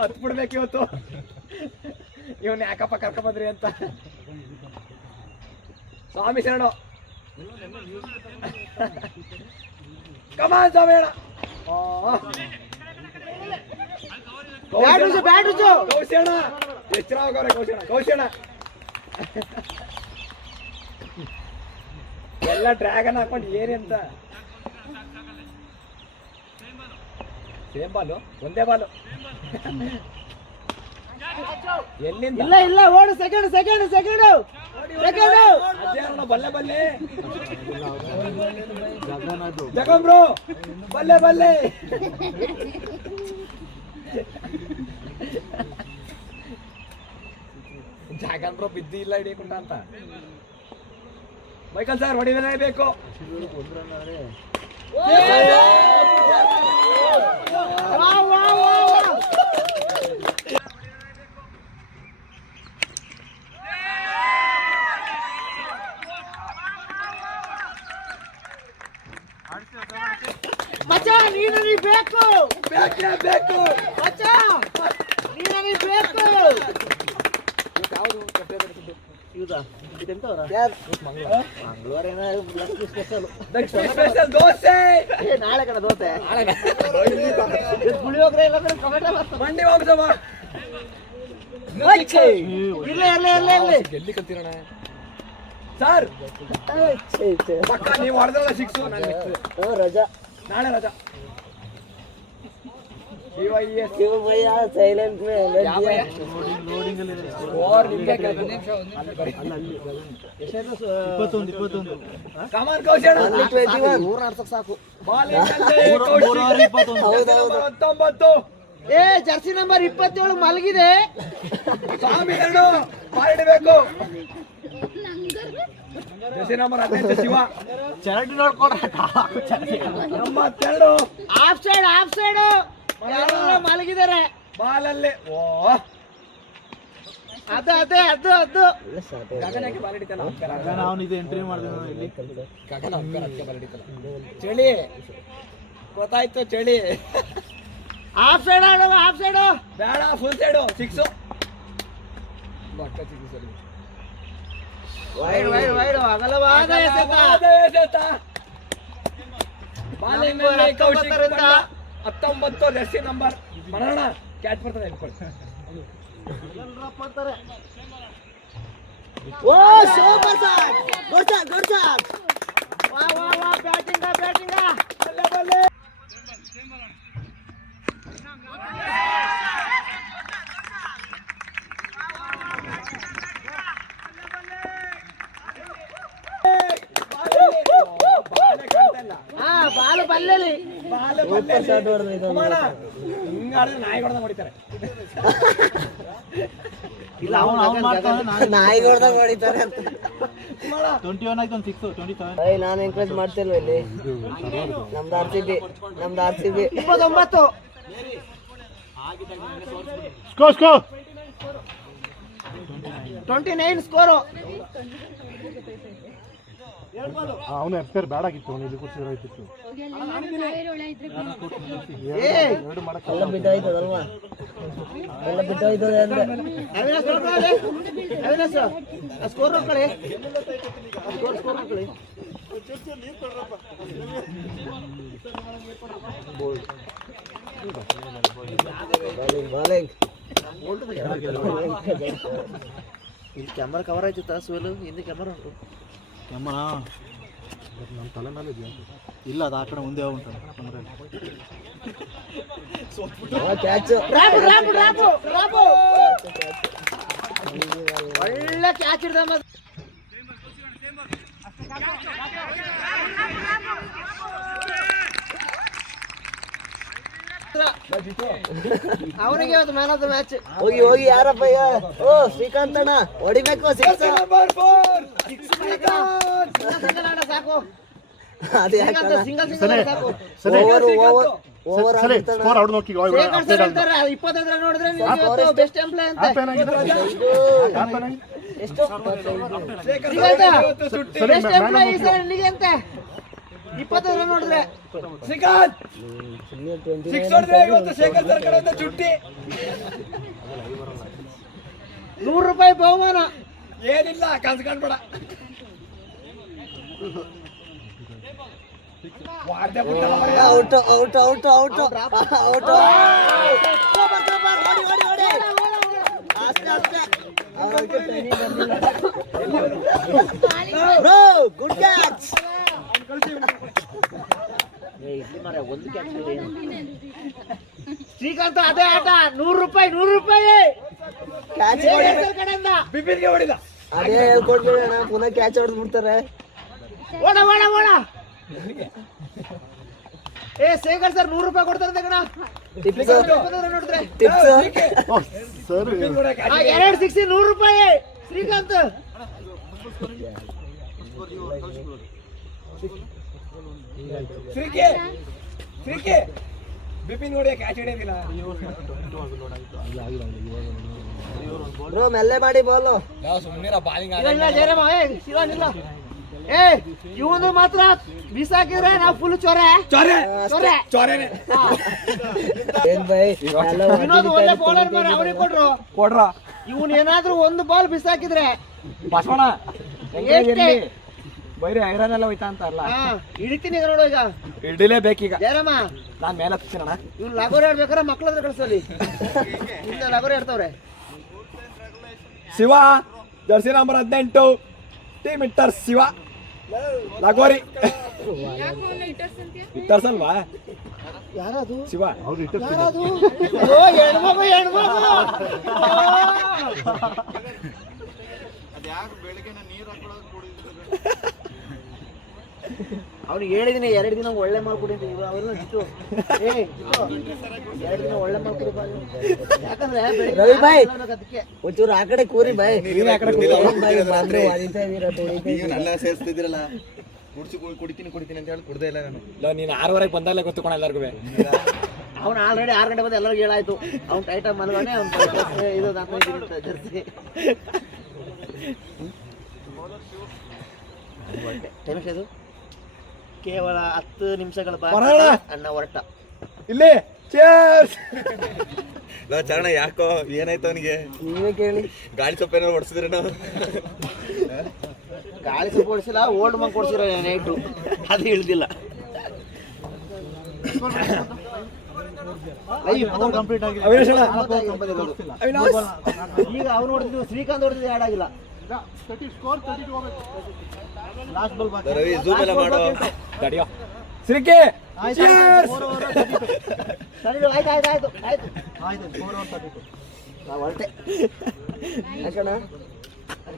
ಹತ್ತು ಬಿಡ್ಬೇಕು ಇವತ್ತು ಇವನ್ ಯಾಕಪ್ಪ ಕರ್ಕೊಂಬಂದ್ರಿ ಅಂತ ಸ್ವಾಮಿ ಶರಣ ಕಮಾನ್ ಸ್ವಾಮಿ ಅಣ್ಣ ಬ್ಯಾಟ್ ಉಜ್ಜು ಕೌಶಣ ಎಚ್ಚರ ಹೋಗವ್ರೆ ಕೌಶಣ ಎಲ್ಲ ಡ್ರ್ಯಾಗನ್ ಹಾಕೊಂಡು ಏನಿ ಅಂತ ಸೇಮ್ ಬಾಲು ಒಂದೇ ಬಾಲು ಎಲ್ಲಿಂದ ಇಲ್ಲ ಇಲ್ಲ ಓಡು ಸೆಕೆಂಡ್ ಸೆಕೆಂಡ್ ಸೆಕೆಂಡ್ ಸೆಕೆಂಡ್ ಅಜ್ಜಾರಣ್ಣ ಬಲ್ಲೆ ಬಲ್ಲೆ ಜಗನ್ ಬ್ರೋ ಬಲ್ಲೆ ಬಲ್ಲೆ ಜಾಗನ್ ಬ್ರೋ ಬಿದ್ದಿ ಇಲ್ಲ ಹಿಡಿಯಕೊಂಡ ಅಂತ ಮೈಕಲ್ ಸರ್ ಹೊಡಿಬೇಕು ವಾ ವಾ ವಾ ಮಚ್ಚ ನೀನು ಬೇಕು ಬೇಕು ಮಚ್ಚ ನೀನು ಬೇಕು ಇವುದಾ ಇದೆಂತವರ ಮಂಗಳವಾರ ಏನಾದ್ರು ಸ್ಪೆಷಲ್ ಸ್ಪೆಷಲ್ ದೋಸೆ ನಾಳೆ ಕಡೆ ದೋಸೆ ಪುಳಿಯೋಗರೆ ಎಲ್ಲ ಕಡೆ ಕಮೆಂಟ್ ಮಂಡಿ ಹೋಗ್ಸಮ್ಮ ಇಲ್ಲ ಇಲ್ಲ ಇಲ್ಲ ಇಲ್ಲ ಗೆಲ್ಲಿ ಕಲ್ತಿರೋಣ ಸರ್ ಪಕ್ಕ ನೀವು ಹೊಡೆದ್ರಲ್ಲ ಸಿಕ್ಸು ನಾನು ರಜಾ ನಾಳೆ ರಜಾ ಸೈಲೆಂಟ್ ಕಮಾನ್ ಕೌಶಣ ಸಾಕು ಬಾಲಿಂಗ್ 19 ಏ ಜರ್ಸಿ ನಂಬರ್ 27 ಮಲಗಿದೆ ಸ್ವಾಮಿ ಎರಡು ಮಾಡಿಡಬೇಕು ಜರ್ಸಿ ನಂಬರ್ 18 ಶಿವ ಚರಂಡಿ ನೋಡ್ಕೊಡ್ರ 92 ಆಫ್ ಸೈಡ್ ಮಲಗಿದ್ದಾರೆ ಬಾಲಲ್ಲಿ ಓ ಅದೇ ಅದು ಗಗನಕ್ಕೆ ಬಾಲ್ ಹಿಡಿತಲ್ಲ ಅವನು ಇದು ಎಂಟ್ರಿ ಮಾಡಿದ್ರು ಇಲ್ಲಿ ಗಗನ ಅದಕ್ಕೆ ಬಾಲ್ ಹಿಡಿತಲ್ಲ ಚಳಿ ಗೊತ್ತಾಯ್ತು ಚಳಿ ಹಾಫ್ ಸೈಡ್ ಆಡು ಹಾಫ್ ಸೈಡು ಬೇಡ ಫುಲ್ ಸೈಡು 6 ಬಕ್ಕ 6 ಸರಿ ವೈಡ್ ಅಗಲವಾದ ಎಸೆತ. ಬಾಲೆ ಮೇಲೆ ಕೌಶಿಕ್ ಬಣ್ಣ 19 ಜರ್ಸಿ ನಂಬರ್ ಮಾಡೋಣ ಕ್ಯಾಚ್ ಬರ್ತದೆ ಇಟ್ಕೊಳ್ಳಿ ಓ ಸೂಪರ್ ಶಾಟ್ ಗುಡ್ ಶಾಟ್ ವಾ ಬ್ಯಾಟಿಂಗ್ ಬಾಲು ಬಲ್ಲೆಲಿ ಹಿಂಗಾಡಿದ್ರೆ ನಾಯಿ ಹೊಡೆದ ಹೊಡಿತಾರೆ ಇಲ್ಲ ನಾಯಿ ಹೊಡೆದಾಗ ಹೊಡಿತಾರೆ ಅಂತ 21 ಆಯ್ತು ಒಂದು 6 27 ನಾನು ಎಂಕರೇಜ್ ಮಾಡ್ತಿಲ್ವ ಇಲ್ಲಿ ನಮ್ದು R C B 29 score 29 score. ಅವನು ಎಫ್ಟರ್ ಬ್ಯಾಡ್ ಆಗಿತ್ತು ಅವನು ಇಲ್ಲಿ ಕೂರ್ಸಿದ್ರೆ ಆಯ್ತಿತ್ತು ಎಲ್ಲ ಬಿದ್ದೋಯ್ತದಲ್ವಾ ಎಲ್ಲ ಬಿದ್ದೋಯ್ತದೆ ಅಂದ್ರೆ ಅವಿನಾಶ್ ಸ್ಕೋರ್ ನೋಡ್ಕೊಳ್ಳಿ ಸ್ಕೋರ್ ನೋಡ್ಕೊಳ್ಳಿ ಬಾಲಿಂಗ್ ಇಲ್ಲಿ ಕ್ಯಾಮರಾ ಕವರ್ ಆಯ್ತು ಸುವಲು ಹಿಂದೆ ಕ್ಯಾಮರಾ ಉಂಟು ಅಮ್ಮನ ನಮ್ಮ ತಲೆ ಮೇಲೆ ಇದೆಯಾ ಇಲ್ಲ ಅದು ಆ ಕಡೆ ಮುಂದೆ ಉಂಟು ಒಳ್ಳೆ ಕ್ಯಾಚ್ ಹಿಡ್ದ ಅವನಿಗೆ ಇವತ್ತು ಮ್ಯಾನ್ ಆಫ್ ದ ಮ್ಯಾಚ್. ಹೋಗಿ ಯಾರಪ್ಪ ಓ ಶ್ರೀಕಾಂತ್ ಅಣ್ಣ ಹೊಡಿಬೇಕು ಸಾಕು ಅದೇ ಸಿಂಗಲ್ ಸಾಕು ಓವರ್ 25 ನೋಡಿದ್ರೆ ಬೆಸ್ಟ್ ಎಂಪ್ಲಾಯ್ ಅಂತ ಎಷ್ಟು ಬೆಸ್ಟ್ ಎಂಪ್ಲಾಯ್ ನಿನಗೆ ಅಂತ 25 ನೋಡಿದ್ರೆ ಶ್ರೀಕಾಂತ್ 6 ಹೊಡೆದ್ರೆ ಇವತ್ತು ಶೇಖರ್ ಸರ್ ಕಡೆಯಿಂದ ಚುಟ್ಟಿ ₹100 ಬಹುಮಾನ ಏನಿಲ್ಲ ಕನ್ಸ್ ಕಾಣ್ಬೇಡ ಔಟ್ ಗುಡ್ ಕ್ಯಾಚ್. ಶ್ರೀಕಾಂತ್ ಅದೇ ಆಟ ₹100 ಕಡೆಯಿಂದ ಬಿಪಿನ್ಗೆ ಹೊಡಿದ ಅದೇ ಹೇಳ್ಕೊಡ್ಬೇಡ ಪುನಃ ಕ್ಯಾಚ್ ಹೊಡೆದ್ ಬಿಡ್ತಾರೆ. ಓಡ ಏ ಶೇಖರ್ ಸರ್ ₹100 ಕೊಡ್ತಾರೆ ಕಣ ನೋಡಿದ್ರೆ ಸರ್ 2 ಸಿಕ್ಸಿ ₹100 ಶ್ರೀಕಾಂತ್. ಶ್ರೀಕೆ ಬಿಪಿನ್ ಹೊಡಿಯ ಕ್ಯಾಚ್ ಹಿಡಿಯೋದಿಲ್ಲ ಬ್ರೋ ಮೆಲ್ಲೆ ಮಾಡಿ ಬಾಲು ಸುಮ್ಮನೆ ಬಾಲಿಂಗ್ ಏ ಇವನು ಮಾತ್ರ ಬಿಸಾಕಿದ್ರೆ ನಾವು ಫುಲ್ ಚೊರೆ ವಿನೋದ್ ಒಳ್ಳೆ ಬೌಲರ್ ಮಾರ ಅವನಿಗೆ ಕೊಡ್ರ ಇವನ್ ಏನಾದ್ರೂ ಒಂದು ಬಾಲ್ ಬಿಸಾಕಿದ್ರೆ ಬಸವಣ್ಣ ಬೈರಿ ಐರನ್ ಎಲ್ಲ ಹೋಯ್ತಾ ಅಂತಾರಲ್ಲ ಹಿಡಿತೀನಿ ನೋಡು ಈಗ ಹಿಡಿಲೇಬೇಕೀಗ ಜಯರಾಮ ನಾನ್ ಮೇಲೆ ಹತ್ತೀನಣ್ಣ ಇವ್ನು ಲಗೋರಿ ಆಡ್ಬೇಕಾರೆ ಮಕ್ಳ ಹತ್ರ ಕಳಿಸಲಿ ಹಿಂದೆ ಲಗೋರಿ ಆಡ್ತಾವ್ರೆ. ಶಿವ ಜರ್ಸಿ ನಂಬರ್ 18 ಟೀಮ್ ಇಟ್ಟರ್ ಶಿವ ಲಗೋರಿ ಇಟ್ಟರ್ಸಲ್ವಾ ಯಾರದು ಶಿವ ಯಾರದು ಓ ಹೆಣ್ಮಗು ಅವ್ನಿಗೆ ಹೇಳಿದೀನಿ 2 ದಿನ ಒಳ್ಳೆ ಮಾಡ್ಕೊಡಿ ಅಂತ ಅವ್ರನ್ನ ಜಿಟ್ಟು 2 ದಿನ ಒಳ್ಳೆ ಮಾಡ್ಕೊಡಿ ಯಾಕಂದ್ರೆ ರವಿ ಬಾಯ್ ಅದಕ್ಕೆ ಒಂಚೂರು ಆ ಕಡೆ ಕೂರಿ ಬಾಯ್ ಎಲ್ಲ ಸೇರಿಸ್ತಿದ್ದೀರಲ್ಲ ಕುಡಿತೀನಿ ಅಂತ ಹೇಳಿ ಕುಡ್ದೇ ಇಲ್ಲ ನಾನು ನೀನು 6 ಬಂದಾಗಲೇ ಗೊತ್ತು ಎಲ್ಲರಿಗೂ ಅವ್ನು ಆಲ್ರೆಡಿ 6 ಗಂಟೆ ಬಂದು ಎಲ್ಲರಿಗೂ ಹೇಳಾಯ್ತು. ಅವ್ನು ಟೈಟಾಗಿ ಮಲ್ಗೊಂಡೆ, ಅವ್ನು ಇದು ಜರ್ಸಿ. ಟೈಮ್ ಎಷ್ಟಿದು? ಕೇವಲ 10 ನಿಮಿಷಗಳ ಬಾದ ಅಣ್ಣ ಹೊರಟ. ಇಲ್ಲಿ ಚರಣ ಯಾಕೋ ಏನಾಯ್ತು ಅವನಿಗೆ? ನೀವೇ ಕೇಳಿ. ಗಾಳಿ ಸೊಪ್ಪು ಏನಾದ್ರು ಹೊಡ್ಸಿದ್ರೆ ನಾವು ಗಾಳಿ ಸೊಪ್ಪು ಹೊಡಿಸಿಲ್ಲ, ಓಲ್ಡ್ ಮಂಕ್ ಕೊಡ್ಸಿರೋ ನೈಟು, ಅದು ಇಳ್ದಿಲ್ಲ. ಈಗ ಅವ್ನು ಹೊಡೆದಿದ್ದು ಶ್ರೀಕಾಂತ್ ಹೊಡೆದಿದ್ದು ಆ್ಯಡ್ ಆಗಿಲ್ಲ. ಲಾಸ್ಟ್ ಬಾಲ್ ಬಾಕಿ. ರವಿ ಝೂಮ್ ಎಲ್ಲ ಮಾಡೋ ಸಿರಿಕೆ ಆಯ್ತು. ನಾವು ಹೊರಟೆ ಯಾಕಣ್ಣ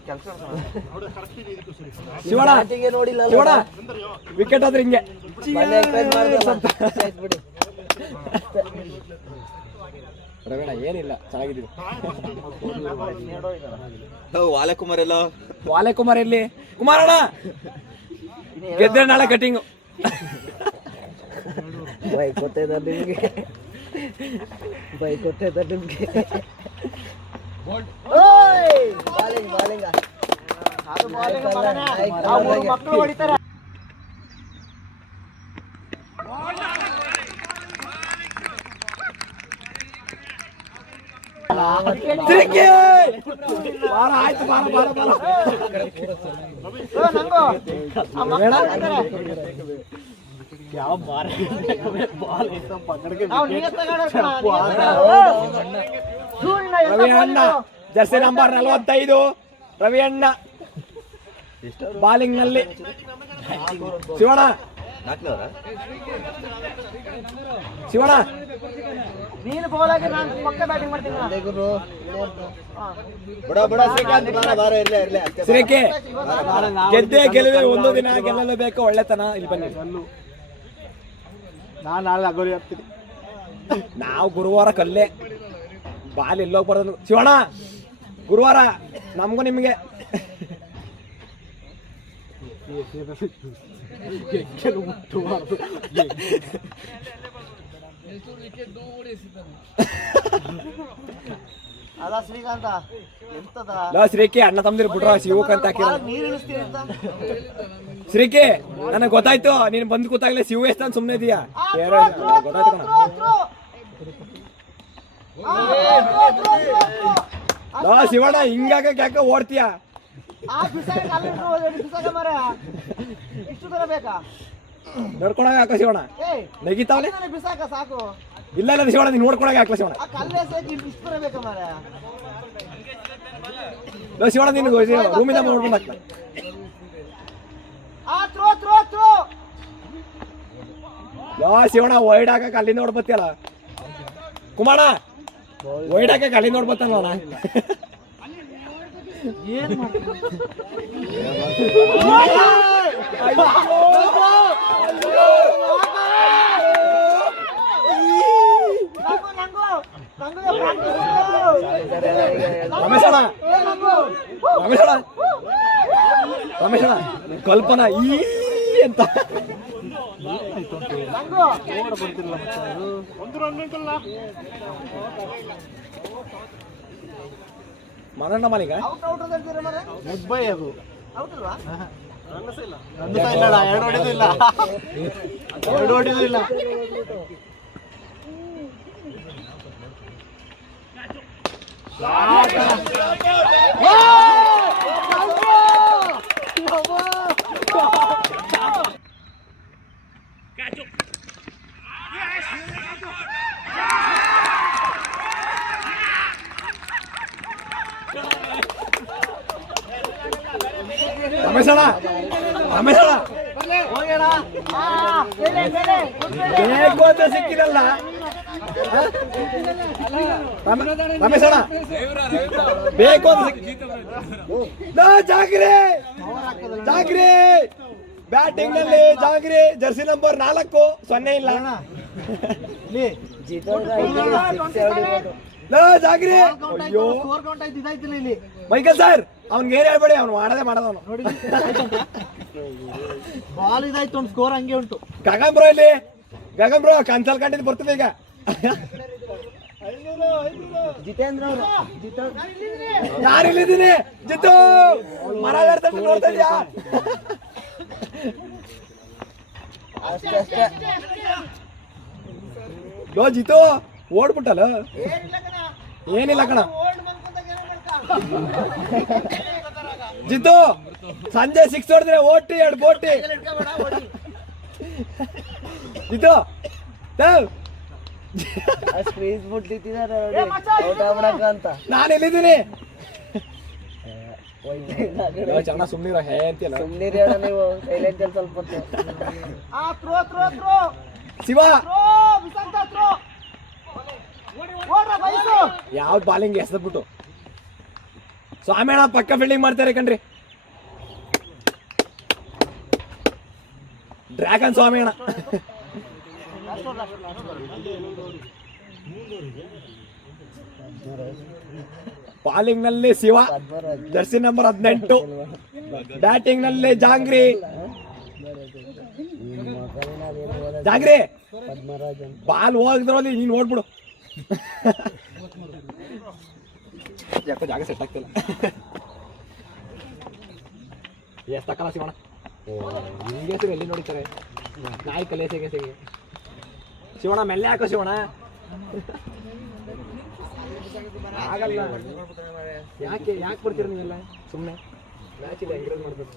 ಕೆಲಸ ಶಿವಣ್ಣ ನೋಡಿಲ್ಲ. ಶಿವಣ್ಣ ವಿಕೆಟ್ ಆದ್ರೆ ಹಿಂಗೆ ಬಿಡಿ. ರವೀಣ ಏನಿಲ್ಲ, ಚೆನ್ನಾಗಿದ್ದೀವಿ. ವಾಲಕುಮಾರ್ ಎಲ್ಲ ವಾಲೆ ಕುಮಾರ್ ಎಲ್ಲಿ? ಕುಮಾರಣ್ಣ ಗೆದ್ರೆ ನಾಳೆ ಕಟಿಂಗು. ಬೈಕ್ ಕೊಟ್ಟಿದ್ದಾರೆ ನಿಮಗೆ, ಬೈಕ್ ಕೊಟ್ಟಿದ್ದಾರೆ ನಿಮಗೆ. ಮಕ್ಕಳು ಹೊಡಿತಾರೆ. ಸಿರಿಕೆ ಬಾರ ಆಯ್ತು, ಬಾರ ಬಾರ ಬಾರ. ಯಾವ ಬಾರ ರವಿ ಅಣ್ಣ ಜರ್ಸಿ ನಂಬರ್ 45 ರವಿ ಅಣ್ಣ ಬಾಲಿಂಗ್ ನಲ್ಲಿ. ಶಿವಣ್ಣ ಶಿವಣ್ಣ ನೀನು ಬಾಲ್ ಆಗಿ ನಾನು ಪಕ್ಕ ಬ್ಯಾಟಿಂಗ್ ಮಾಡ್ತೀನಿ. ಬಡ ಶ್ರೀಕಾಂತ್ ಬಾರ ಇರ್ಲೇ ಅಷ್ಟೇ. ಸಿರಿಕೆ ಗೆದ್ದೆ ಗೆಲುವೆ ಒಂದು ದಿನ ಗೆಲ್ಲಲೇಬೇಕು, ಒಳ್ಳೆತನ. ಇಲ್ಲಿ ಬನ್ನಿ, ನಾನು ನಾಳೆ ಅಗೋರಿ ಆಗ್ತೀನಿ. ನಾವು ಗುರುವಾರ ಕಲ್ಲೇ ಬಾಲ್ ಎಲ್ಲೋಗ್ಬಾರ್ದು. ಶಿವಣ್ಣ ಗುರುವಾರ ನಮಗೂ ನಿಮಗೆ ಅದ ಶ್ರೀಕಾಂತ ಎಂತದ ಶ್ರೀಕೆ ಅಣ್ಣ ತಮ್ಮದಿರು ಬಿಡ್ರ ಶಿವಕ್ ಅಂತ ಹಾಕಿರೋ. ನೀರು ಇಳಿಸ್ತೀನಿ ಅಂತ. ಶ್ರೀಕೆ ನನಗೆ ಗೊತ್ತಾಯ್ತು, ನೀನು ಬಂದು ಕೂತಾಗಲೇ ಶಿವ ಎಷ್ಟು ಸುಮ್ಮನೆ ಇದೀಯಾ? ಗೊತ್ತಾಯ್ತು ಕಣ. ಶಿವಣ್ಣ ಹಿಂಗಾಕ ಯಾಕೆ ಓಡ್ತೀಯ? ಇಷ್ಟು ತರ ಬೇಕಾ? ನೋಡ್ಕೊಳಾಗ ಹಾಕೋ ಶಿವಣ್ಣ. ನೆಗಿತಾವಲೆ ಬಿಸಾಕ ಸಾಕು. ಇಲ್ಲ ಇಲ್ಲ ಶಿವಣ್ಣ, ನೀನು ನೋಡ್ಕೊಳಾಗ ಹಾಕ್ಲ ಶಿವಣ್ಣ. ಆ ಕಲ್ಲೇ ಸೇರಿ ಇಷ್ಟು ತರ ಬೇಕಾ ಮಾರ? ಶಿವಣ್ಣ ನಿನಗೆ ರೂಮಿಂದ ನೋಡ್ಕೊಂಡು ಹಾಕ್ಲ. ಶಿವಣ್ಣ ವೈಡ್ ಹಾಕಕ್ ಅಲ್ಲಿಂದ ನೋಡ್ಬತ್ತಿಯಲ್ಲ. ಕುಮಾರ ವೈಡ್ ಹಾಕಕ್ ಅಲ್ಲಿಂದ ನೋಡ್ಬತ್ತಾನ ಅಣ್ಣ. ಏನ್ ರಮೇಶ್ ಅಣ್ಣ ಕಲ್ಪನಾ ಈ ಅಂತ ಮನಣ್ಣ ಮಾಲಿಕ ಮುದ್ಬೈ ಅದು ಎರಡು ಹೊಡೆದು ಇಲ್ಲ. ರಮೇಶ್ ಅಣ್ಣ ಬೇಕು ಅಂತ ಸಿಕ್ಕಿರಲ್ಲ. ರಮೇಶ್ ಅಣ್ಣ ಬೇಕು ಅಂತ ಜಾಗ್ರಿ ಬ್ಯಾಟಿಂಗ್ ನಲ್ಲಿ ಜಾಗ್ರಿ ಜರ್ಸಿ ನಂಬರ್ 4 0 ಇಲ್ಲ. ಜಾಗ್ರಿ ಅಯ್ಯೋ ಮೈಕಲ್ ಸರ್ ಅವ್ನಿಗೆ ಏನ್ ಹೇಳ್ಬೇಡಿ, ಅವ್ನು ಮಾಡೋದವನು ನೋಡಿ. ಬಾಲ್ ಇದಾಯ್ತು, ಒಂದು ಸ್ಕೋರ್ ಹಂಗೆ ಉಂಟು. ಗಗನ್ ಬ್ರೋ ಇಲ್ಲಿ, ಗಗನ್ ಬ್ರೋ ಕನ್ಸಲ್ ಕಂಡಿದ್ದು ಬರ್ತದೆ ಈಗ. ಜಿತೇಂದ್ರ ಅವರು ಯಾರಿಲ್ಲಿದ್ದೀನಿ ಜಿತ್ತು ಮರ ಏರ್ತಾ ನೋಡ್ತಾ ಇದ್ಯಾ ಲೋ ಜಿತು ಓಡ್ಬಿಟ್ಟಲ್ಲ ಏನಿಲ್ಲ ಕಣ ಜಿತ್ತು ಸಂಜೆ 6 ಹೊಡೆದ್ರೆ ಓಟಿ 2 ಬೋಟಿ ಜಿತ್ತು ಸ್ಕ್ರೀಸ್ ಬಿಟ್ಟಿದ್ದಾರೆ ಔಟ್ ಆಗ್ಬಿಡಕ ಅಂತ ನಾನು ಎಲ್ಲಿದ್ದೀನಿ ಜನ ಸುಮ್ಮನಿರೋ ಹೇ ಅಂತೀಯ ಸುಮ್ಮನಿರಿ ಹೇಳ ನೀವು ಸೈಲೆಂಟ್ ಅಲ್ಲಿ ಸ್ವಲ್ಪ ಹೊತ್ತು. ಶಿವ ಯಾವ್ದು ಬಾಲಿಂಗ್ ಎಸೆದ್ಬಿಟ್ಟು ಸ್ವಾಮಿಯಣ್ಣ ಪಕ್ಕ ಫೀಲ್ಡಿಂಗ್ ಮಾಡ್ತಾರೆ ಕಣ್ರಿ ಡ್ರ್ಯಾಗನ್ ಸ್ವಾಮಿಯಣ್ಣ ಬಾಲಿಂಗ್ ನಲ್ಲಿ ಶಿವ ಜರ್ಸಿ ನಂಬರ್ 18 ಬ್ಯಾಟಿಂಗ್ ನಲ್ಲಿ ಜಾಂಗ್ರಿ ಬಾಲ್ ಹೋಗಿದ್ರಲ್ಲಿ ನೀನ್ ಓಡ್ಬಿಡು ಯಾಕೋ ಜಾಗ ಸೆಟ್ ಆಗ್ತಿಲ್ಲ ಎಷ್ಟು ತಕ್ಕಲ್ಲ ಶಿವಣ್ಣ ಹಿಂಗೆ ಹೆಸರು ಎಲ್ಲಿ ನೋಡಿತಾರೆ ನಾಯಿ ಕಲಿಯಸೆಗೆ ಶಿವಣ್ಣ ಮೆಲ್ಲೆ ಹಾಕೋ ಶಿವಣ್ಣ ಆಗಲ್ಲ ಯಾಕೆ ಬರ್ತೀರ ನೀವೆಲ್ಲ ಸುಮ್ಮನೆ ಮ್ಯಾಚ್ ಇಲ್ಲ ಎಂಕರೇಜ್ ಮಾಡ್ಬೇಕು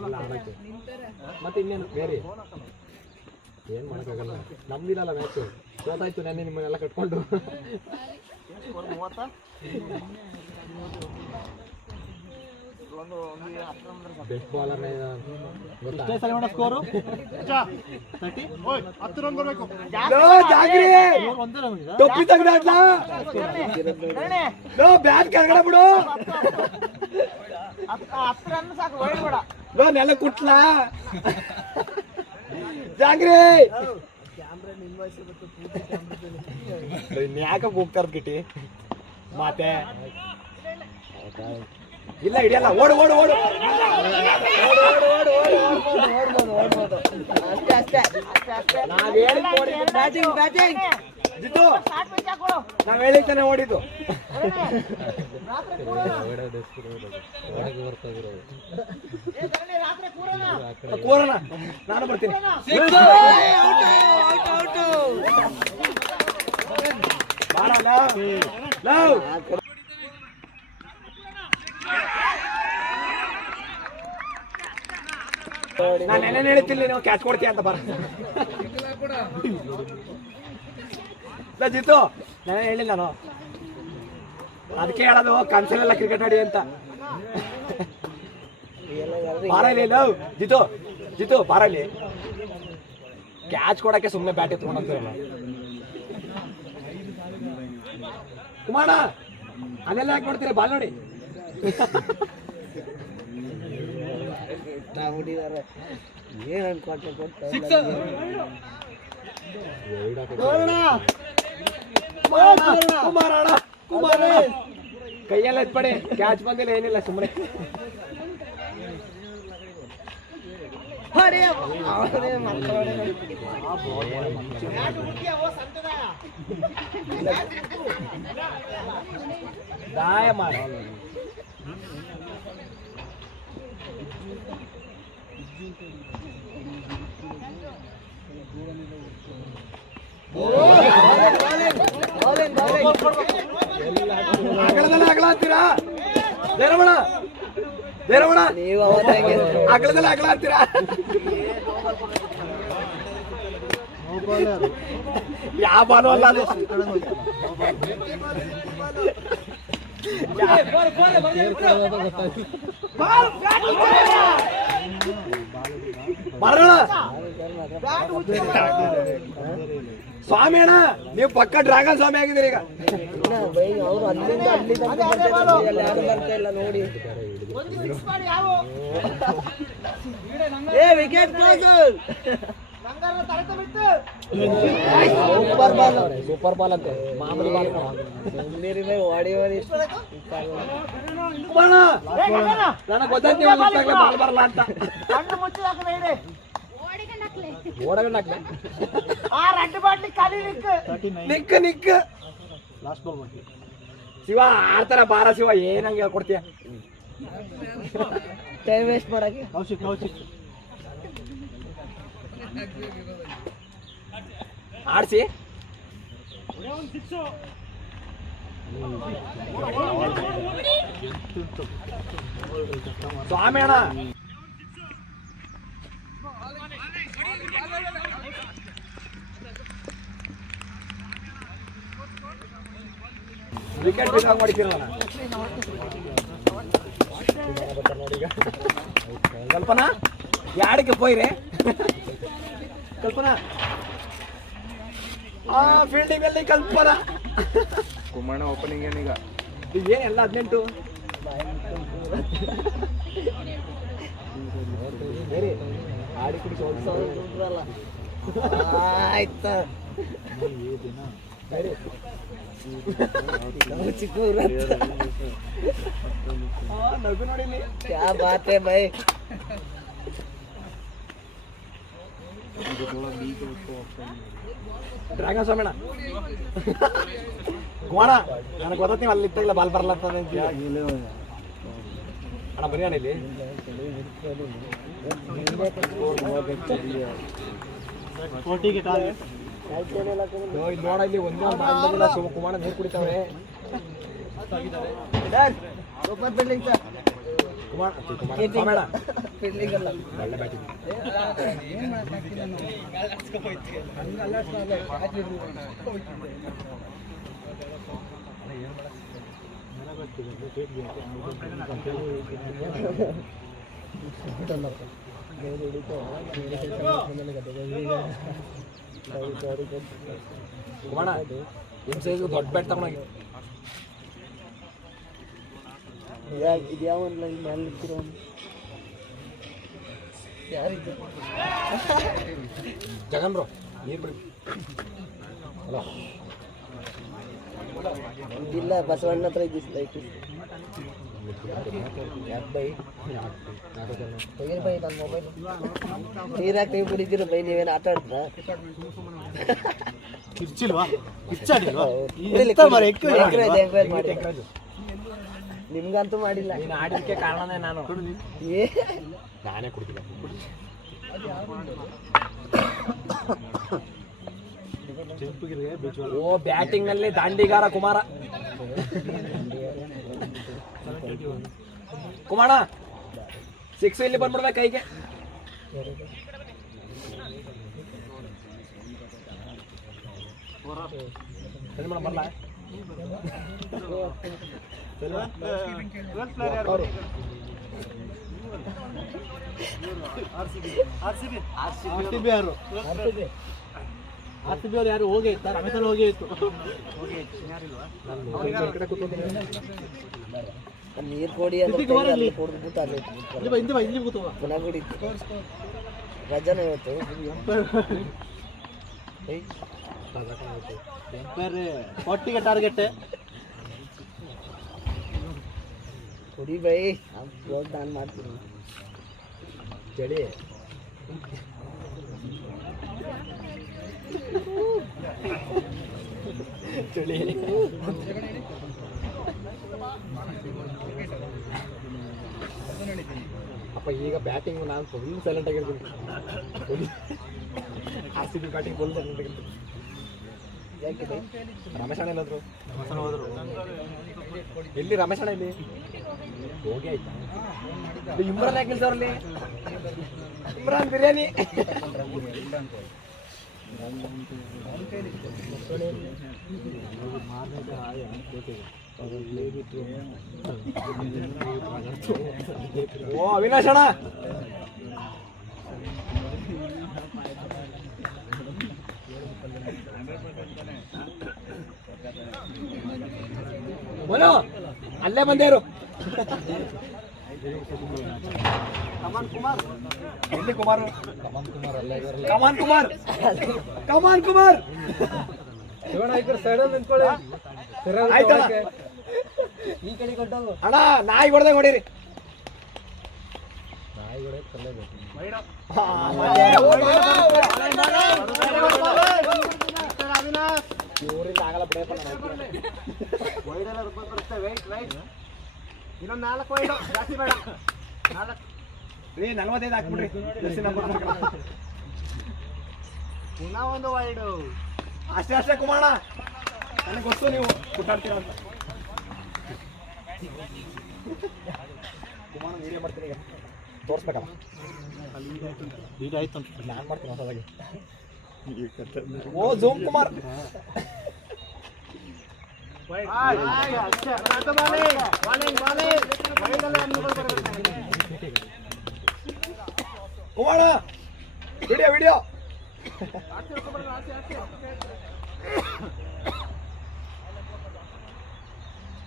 ಎಲ್ಲ ಆಡಕ್ಕೆ ಮತ್ತೆ ಇನ್ನೇನು ಬೇರೆ ಏನು ಮಾಡೋಕ್ಕಾಗಲ್ಲ ನಮ್ದಿಲ್ಲಲ್ಲ ಮ್ಯಾಚು ಸೋತಾಯ್ತು ನೆನ್ನೆ ನಿಮ್ಮನ್ನೆಲ್ಲ ಕಟ್ಕೊಂಡು ಬೆಸ್ಟ್ ಬಾಲರ್ ಟೊಪ್ಪಿ ತೆಗ್ದಾಡ್ಲ ಬ್ಯಾಟ್ ಕೆಳಗಡೆ ಬಿಡು ನೆಲ ಕುಟ್ಲ ಜಾಂಗ್ರಿ ಯಾಕೆ ಹೋಗ್ತಾರ ಕಿಟಿ ಮತ್ತೆ ಇಲ್ಲ ಹಿಡಿಯಲ್ಲ ಓಡು ಓಡು ಓಡು ನಾವ್ ಹೇಳಿದ್ದಾನೆ ಓಡಿದ್ದು ಕೂರಣ ನಾನು ಬರ್ತೀನಿ ನಾನು ನೆನೆ ಹೇಳ್ತಿಲ್ಲ ನೀವು ಕ್ಯಾಚ್ ಕೊಡ್ತೀಯ ಅಂತ ಬರ ಜಿತ್ತು ನಾನು ಹೇಳಿಲ್ಲ ನಾನು ಅದಕ್ಕೆ ಹೇಳೋದು ಕನ್ಸಲೆಲ್ಲ ಕ್ರಿಕೆಟ್ ಆಡಿ ಅಂತ ಬಾರಲ್ಲಿ ಲವ್ ಜಿತ್ತು ಬಾರಲ್ಲಿ ಕ್ಯಾಚ್ ಕೊಡಕ್ಕೆ ಸುಮ್ಮನೆ ಬ್ಯಾಟ್ ಎತ್ಕೊಂಡಂತೀರಲ್ಲ ಕುಮಾರ ಅದೆಲ್ಲ ಯಾಕೆ ನೋಡ್ತೀರ ಬಾಲ್ ನೋಡಿ ಏನ್ ಅನ್ಕೊಟ್ಟೆ ಕುಮಾರ ಕೈಯೆಲ್ಲ ಎತ್ಪಡೆ ಕ್ಯಾಚ್ ಬಂದಿಲ್ಲ ಏನಿಲ್ಲ ಸುಮ್ಮನೆ ದಾಯ ಮಾಡ ಅಗಲದಲ್ಲಿ ಅಂತೀರಾ ದೇರಮಣ ನೀವು ಅಗಲದಲ್ಲಿ ಅಗಲ ಅಂತೀರಾ ಯಾವ ಬಾಲು ಅಲ್ಲ ಅದು ಬರೋಣ ಸ್ವಾಮಿ ಅಣ್ಣ ನೀವು ಪಕ್ಕ ಡ್ರ್ಯಾಗನ್ ಸ್ವಾಮಿ ಆಗಿದ್ದೀರಿ ಈಗ ಅವ್ರು ಅಲ್ಲಿಂದ ಅಲ್ಲಿ ಯಾರು ಬರ್ತಾ ಇಲ್ಲ ನೋಡಿ ಏ ವಿಕೆಟ್ ಕ್ಲೋಸ್ ಸೂಪರ್ ಬಾಲ್ ಅಂತೆ ಮಾಮೂಲಿ ಬಾಲ್ ಹೊಡಿ ನನಗೆ ಗೊತ್ತಾಯ್ತು ಬಾಲ್ ಬರಲ್ಲ ಅಂತ ಓಡಗಣ್ಣ ಹಾಕ್ಲೆ ಆ ರೆಡ್ ಬಾಟ್ಲಿ ಖಾಲಿ ನಿಕ್ ನಿಕ್ ಲಾಸ್ಟ್ ಬಾಲ್ ಮಾಡಿ ಶಿವ ಆಡ್ತಾರ ಬಾರ ಶಿವ ಏನಂಗೆ ಹೇಳ್ಕೊಡ್ತೀಯ ಟೈಮ್ ವೇಸ್ಟ್ ಮಾಡಕ್ಕೆ ಕೌಶಿಕ್ ಆಡ್ಸಿ ಸ್ವಾಮಿ ಅಣ್ಣ ವಿಕೆಟ್ ಬಿಸಾಕ್ ಮಾಡಿದ್ದೀರಲ್ಲ ಕಲ್ಪನಾ ಯಾಡಿಗೆ ಪೋಯ್ರೆ ಕಲ್ಪನಾ ಫೀಲ್ಡಿಂಗ್ ಅಲ್ಲಿ ಕಲ್ಪನಾ ಕುಮಾರ ಓಪನಿಂಗ್ ಏನೀಗ ಏನೆಲ್ಲ 18 ಬೇರೆ ಆಡಿ ಕುಡಿ ಆಯ್ತು ಚಿಕ್ಕ ನಗು ನೋಡಿ ಕ್ಯಾ ಬಾತ್ ಹೈ ಬೈ ಡ್ರ್ಯಾಗನ್ ಸ್ವಾಮಿಣ ಕುಮಾರ ನನಗೆ ಗೊತ್ತ ನೀವು ಅಲ್ಲಿ ಇತ್ತಾಗಿಲ್ಲ ಬಾಲ್ ಬರಲ್ಲ ಅಂತ ಅಣ್ಣ ಬರೀ ಅಣ್ಣ ಇಲ್ಲಿ ನೋಡ ಇಲ್ಲಿ ಒಂದೇ ಬಾಲ್ ಕುಮಾರ ನೀರು ಕುಡಿತಾವ್ರೆ ಸೂಪರ್ ಬಿಲ್ಡಿಂಗ್ ಸರ್ ಕುಮಾರ ಸ್ವಾಮಿಣ ಫೀಲ್ಡಿಂಗ್ ಅಲ್ಲ ಒಳ್ಳೆ ಬ್ಯಾಟಿಂಗ್ ಕುಮಾರ ನಿಮ್ಮ ಸೈಜ್ ದೊಡ್ಡ ಬ್ಯಾಟ್ ತಗೊಂಡೋಗಿ ಇದ್ಯಾವ ಒಂದು ಲೈನ್ ಮೇಲೆ ನಿಂತಿರೋ ಯಾರಿದ್ದು ಜಗನ್ ಬ್ರೋ ನೀರು ಬಿಡಿ ಅಲ್ಲ ಇದಿಲ್ಲ ಬಸವಣ್ಣ ಹತ್ರ ಇದ್ದಿಸ್ ಲೈಟ್ ಯಾಕೆ ಬೈ ತೆಗೀರಿ ಬೈ ನನ್ನ ಮೊಬೈಲ್ ನೀರಾಕ ನೀವು ಕುಡಿತೀರ ಬೈ ನೀವೇನು ಆಟ ಆಡ್ತಾ ಕಿರ್ಚಿಲ್ವಾ ಕಿರ್ಚಾಡಿಲ್ವಾ ಮಾಡಿ ನಿಮ್ಗಂತೂ ಮಾಡಿಲ್ಲ ನೀನು ಆಡಿದಕ್ಕೆ ಕಾರಣನೇ ನಾನು ಏ ನಾನೇ ಕುಡ್ತಿಲ್ಲ ಓ ಬ್ಯಾಟಿಂಗ್ ನಲ್ಲಿ ದಾಂಡಿಗಾರ ಕುಮಾರ ಕುಮಾರ 6 ಇಲ್ಲಿ ಬಂದ್ಬಿಡ್ಬೇಕು ಕೈಗೆ ಬರಲ್ಲ RCB ಅವ್ರು ಯಾರು ಹೋಗಿ ಇರ್ತಾರೆ ರಮೇಶ್ ಹೋಗಿ ಇತ್ತು ನೀರು ಕೊಡಿ ಕೊಡ್ಬಿಟ್ಟು ಅಲ್ಲಿ ಪುನಃ ಕುಡಿತು ರಜನ ಇವತ್ತು ಒಟ್ಟಿಗೆ ಟಾರ್ಗೆಟ್ ಕುಡಿ ಬೈ ನಾನು ಮಾಡ್ತೀನಿ ಚಳಿ ಚಳಿ ಅಪ್ಪ ಈಗ ಬ್ಯಾಟಿಂಗ್ ನಾನು ಫುಲ್ ಸೈಲೆಂಟ್ ಆಗಿರ್ತೀನಿ RCB ಬ್ಯಾಟಿಂಗ್ ಫುಲ್ ಸೈಲೆಂಟ್ ಆಗಿರ್ತೀನಿ ಯಾಕೆ ಬೈ ರಮೇಶ್ ಅಣ್ಣ ಎಲ್ಲಾದ್ರು ಎಲ್ಲಿ ರಮೇಶ್ ಅಣ್ಣ ಇಲ್ಲಿ ಹೋಗಿ ಆಯ್ತಾ ಇಮ್ರಾನ್ ಯಾಕೆ ನಿಲ್ಸವ್ರಲ್ಲಿ ಇಮ್ರಾನ್ ಬಿರಿಯಾನಿ ಓ ಅವಿನಾಶ್ ಅಣ್ಣ ಮನು ಅಲ್ಲೇ ಬಂದೇರು ಎಲ್ಲಿ ಕುಮಾರ್ ಕಮಾನ್ ಕುಮಾರ್ ಆಯ್ತಣ್ಣ ಈ ಕಡೆ ಕೊಟ್ಟೋಗು ಅಣ್ಣ ನಾಯಿ ಹೊಡೆದಾಗ ಹೊಡೀರಿ ಇವರಿಂದ ಆಗಲ್ಲ ಬಿಡಪ್ಪ ಇನ್ನೊಂದು 4 ವೈಡ್ ಜಾಸ್ತಿ ಬೇಡ 4 ರೀ 45 ಹಾಕ್ಬಿಡ್ರಿ ಜರ್ಸಿ ನಂಬರ್ ಪುನಃ ಒಂದು ವೈಡು ಅಷ್ಟೇ ಅಷ್ಟೇ ಕುಮಾರ ನನಗೆ ಗೊತ್ತು ನೀವು ಕುಟ್ಟಾಡ್ತೀರ ಅಂತ ಕುಮಾರ ವಿಡಿಯೋ ಮಾಡ್ತೀನಿ ಈಗ ತೋರಿಸ್ಬೇಕಲ್ಲ ವಿಡಿಯೋ ಆಯ್ತು ನಾನು ಮಾಡ್ತೀನಿ ಹೊಸದಾಗಿ ಓ zoom Kumar Kumara video video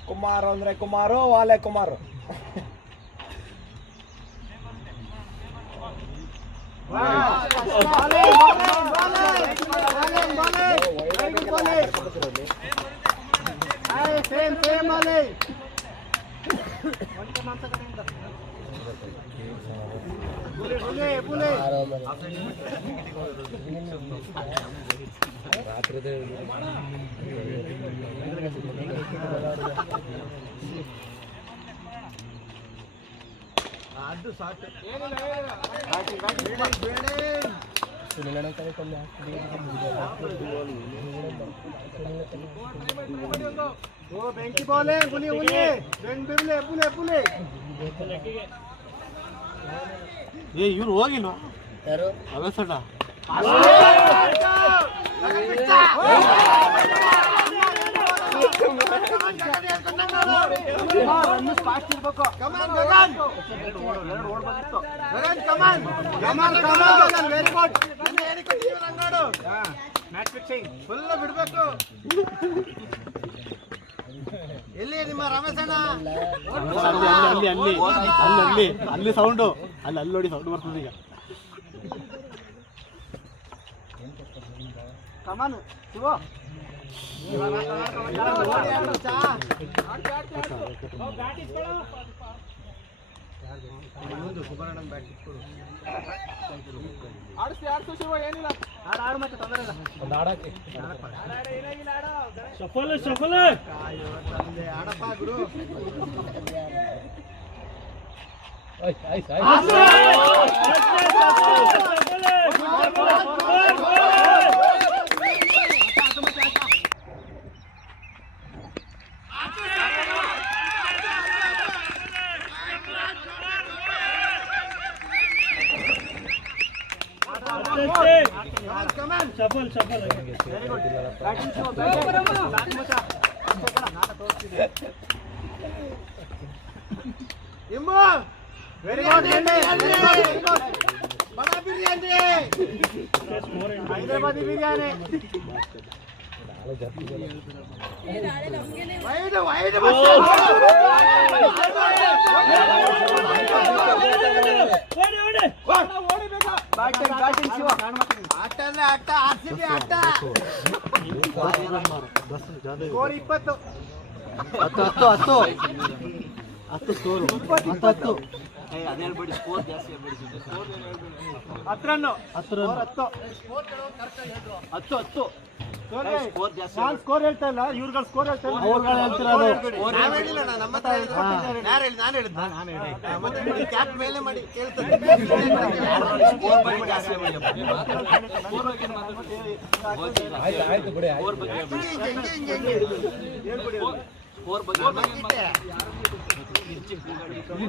Kumar ಅಂದ್ರೆ ಕುಮಾರು ವಾಲೆ ಕುಮಾರ್ ಅದು ಸಾಕು ಓ ಬೆಂಕಿ ಬಾಲೆ ಹುಲಿ ಹುಲಿ ಬೆಂಕಿಲೆ ಪುಲೆ ಪುಲೆ ಏ ಇವ್ರು ಹೋಗಿಲ್ಲ ಯಾರು ಅವೇಸಣ್ಣ ಬಿಡ್ಬೇಕು ಎಲ್ಲಿ ನಿಮ್ಮ ರಮೇಶಣ್ಣ ಅಲ್ಲಿ ಅಲ್ಲಿ ಅಲ್ಲಿ ಅಲ್ಲಿ ಸೌಂಡು ಅಲ್ಲಿ ಅಲ್ಲಿ ನೋಡಿ ಸೌಂಡ್ ಬರ್ತದೆ ಈಗ ಕಮಾನು ಶಿವ ಆಡು ಮತ್ತೆ ತೊಂದರೆ ಇಲ್ಲ ಒಂದು ಆಡಕ್ಕೆ ಸಫಲ ಸಫಲ ಆಡಪ್ಪ ಗುರು ಸಫಲ್ ಸಫಲ್ very good batting show batting ಮಚಾ ಇಮ್ಮು ವೆರಿ ಗುಡ್ ಬಡ biryani Hyderabadi biryani wide wide batting batting Shiva ಆಟ ಅಂದ್ರೆ ಆಟ ಆರ್ಸಿಬಿ ಆಟ ಸ್ಕೋರ್ 20 10 ಸ್ಕೋರ್ 20 ಸ್ಕೋರ್ ಹೇಳ್ತಾ ಇಲ್ಲ ಇವ್ರುಗಳ ಸ್ಕೋರ್ ಹೇಳ್ತಾ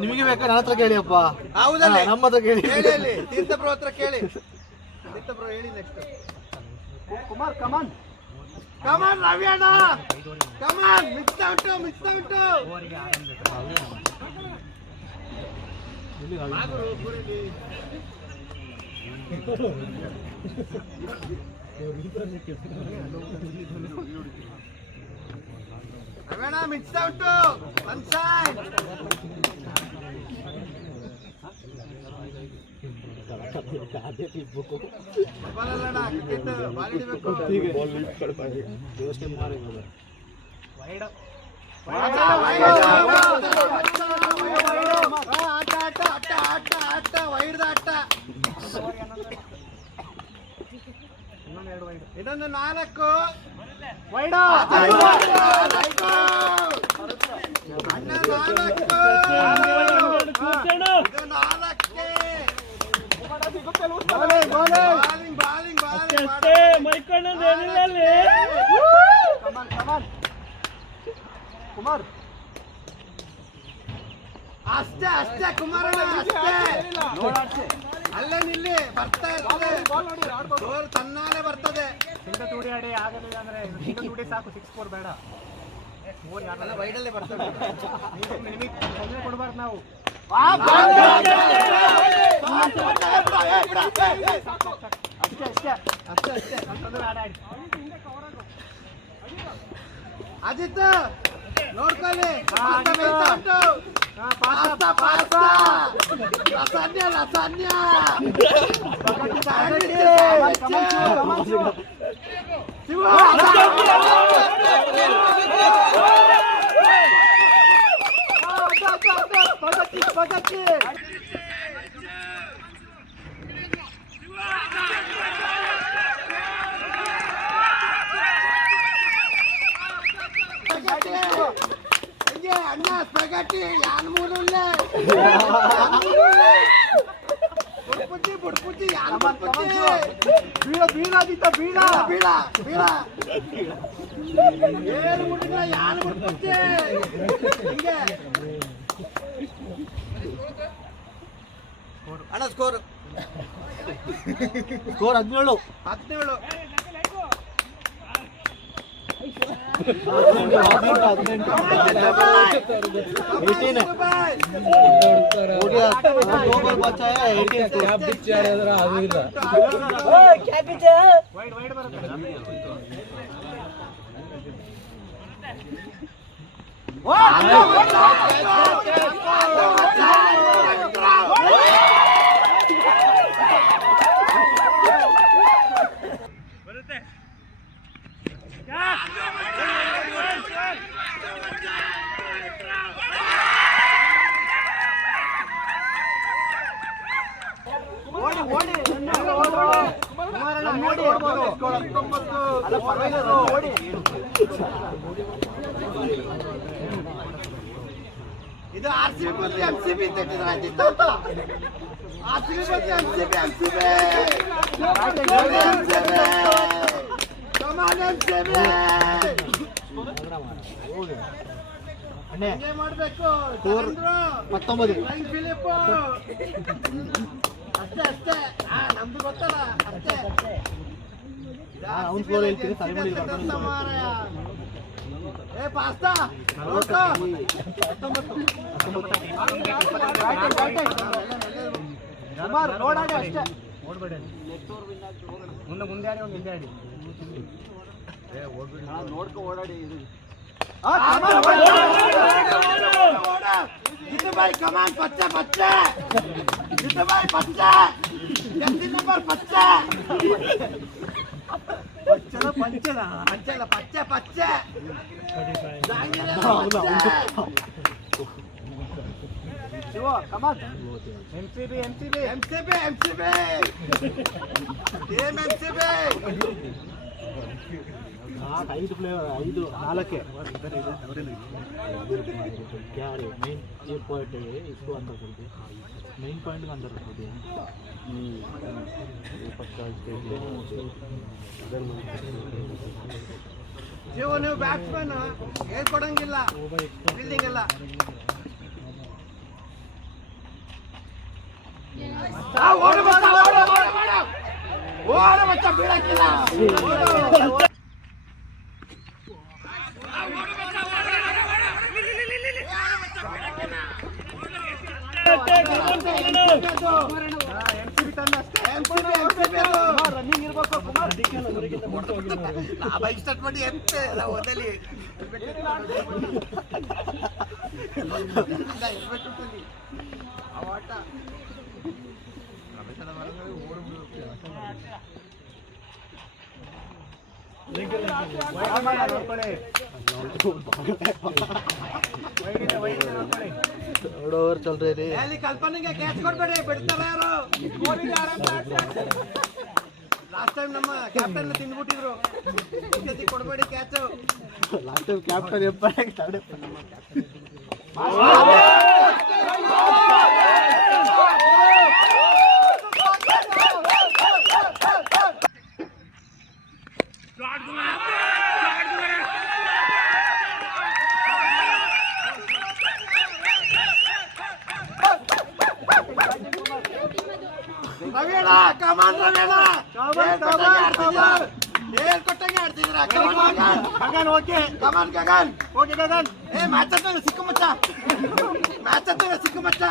ನಿಮಗೆ ಬೇಕಾ ನನ್ನ ಹತ್ರ ಕೇಳಿಯಪ್ಪ ಹೌದಲ್ಲ ನಮ್ಮ ಹತ್ರ ಕೇಳಿ ಹೇಳಿ ತೀರ್ಥಪ್ರಭು ಹತ್ರ ಕೇಳಿ ತೀರ್ಥಪ್ರಭು ಹೇಳಿ ನೆಕ್ಸ್ಟ್ ಕುಮಾರ್ ಕಮಾನ್ ಕಮಾನ್ ರವಿಯಣ್ಣ ಕಮಾನ್ ಮಿಕ್ಸ್ ಔಟ್ ರವಿಯಣ್ಣ ಮಿಕ್ಸ್ ಔಟ್ ಸನ್ಶೈನ್ ಇನ್ನೊಂದು 4 ವೈಡ ಅಣ್ಣ 4 ಇದು 4ಕ್ಕೆ ಬಾಲಿಂಗ್ ಕುಮಾರ್ ಅಷ್ಟೇ ಕುಮಾರಣ್ಣ ಅಷ್ಟೇ ಅಲ್ಲೇ ನಿಲ್ಲಿ ಬರ್ತಾ ಇರ್ತದೆ ಗೋಲ್ ತನ್ನಾಲೆ ಬರ್ತದೆ ಸಿಂಗಲ್ ತುಡಿ ಆಡಿ ಆಗಲಿಲ್ಲ ಅಂದ್ರೆ ಸಿಂಗಲ್ ತುಡಿ ಸಾಕು 6-4 ಬೇಡ 4 ಯಾರಲ್ಲ ವೈಡಲ್ಲೇ ಬರ್ತದೆ ನಿಮಗೆ ತೊಂದರೆ ಕೊಡಬಾರ್ದು ನಾವು ಅಷ್ಟೇ ಅಂತಂದ್ರೆ ಆಡಿ ಅಜಿತ್ ನೋಡ್ಕೊಳ್ಳಿ ಲಸಾನ್ಯ ಅಣ್ಣ ಸ್ಪೆಗಟಿ ಯಾನ್ ಮೂರುಳ್ಳೆ ಬುಡ್ಪುಚ್ಚಿ ಯಾನ್ ಬುಡ್ಪುಚ್ಚಿ ಬೀಳ ಏನು ಮುಟ್ಟಿದ್ರೆ ಯಾನ್ ಬುಡ್ಪುಚ್ಚಿ ಹಿಂಗೆ ಅಣ್ಣ ಸ್ಕೋರ್ 17 ವೈಡ್ ಬರುತ್ತೆ ಇದು RCB ಬಂದ್ರೆ MCB ತೆಗೆದಿದ್ರಾಯ್ತಿತ್ತು RCB ಬಂದ್ರೆ MCB ಕಮಾನ್ MCB ಹಿಂಗೆ ಮಾಡ್ಬೇಕು 19 ಫಿಲಿಪ್ ಅಷ್ಟೇ ನಮ್ದು ಗೊತ್ತಲ್ಲ ಅಷ್ಟೇ ಅವ್ನು ಸ್ಕೋರ್ ಹೇಳ್ತೀನಿ ತಲೆಮುಡಿ ಏ ಪಾಸ್ತಾ ನೋಡಾಡಿ ಅಷ್ಟೇ ಓಡ್ಬೇಡಿ ಮುಂದೆ ಆಡಿ ಒಂದು ಹಿಂದೆ ಆಡಿ ನೋಡ್ಕೊ ಓಡಾಡಿ भाई कमान बच्चा जितू भाई बच्चा जल्दी नंबर बच्चा बच्चा ಶಿವ ಕಮಾನ್ MCB ಏಮ್ MCB 5 ಪ್ಲೇಯರ್ 4 क्या रे मेन ये पॉइंट है इसको अंदर कर दे मेन पॉइंट के अंदर कर दे जीव ನೀವು ಬ್ಯಾಟ್ಸ್ಮನ್ ಏನ್ ಕೊಡಂಗಿಲ್ಲ ಫೀಲ್ಡಿಂಗ್ ಎಲ್ಲ ಓಡು ಮಚ್ಚ ಬೀಳಕ್ಕಿಲ್ಲ ರನ್ನಿಂಗ್ ಇರ್ಬೇಕು ಕುಮಾರ್ ಬೈಕ್ ಸ್ಟಾರ್ಟ್ ಮಾಡಿ ಓದಲ್ಲಿ ಆಟ ಓವರ್ ಚಲ್ ರೇ ಅಲ್ಲಿ ಕಲ್ಪನೆಗೆ ಕ್ಯಾಚ್ ಕೊಡ್ಬೇಡಿ ಬಿಡ್ತಾರೆ ಯಾರು ಲಾಸ್ಟ್ ಟೈಮ್ ನಮ್ಮ ಕ್ಯಾಪ್ಟನ್ ತಿಂದ್ಬಿಟ್ಟಿದ್ರು. ಈ ಸತಿ ಕೊಡಬೇಡಿ ಕ್ಯಾಚು. ಲಾಸ್ಟ್ ಟೈಮ್ ಕ್ಯಾಪ್ಟನ್ ರವಿಯಣ್ಣ ಕಮಾನ್ ರವಿಯಣ್ಣ ಹೇಳ್ಕೊಟ್ಟಂಗೆ ಆಡ್ತಿದ್ರ Gagan okay come on Gagan okay ಏ ಮ್ಯಾಚ್ ಹತ್ರ ಸಿಕ್ಕು ಮಚ್ಚ ಮ್ಯಾಚ್ ಹತ್ರ ಸಿಕ್ಕು ಮಚ್ಚ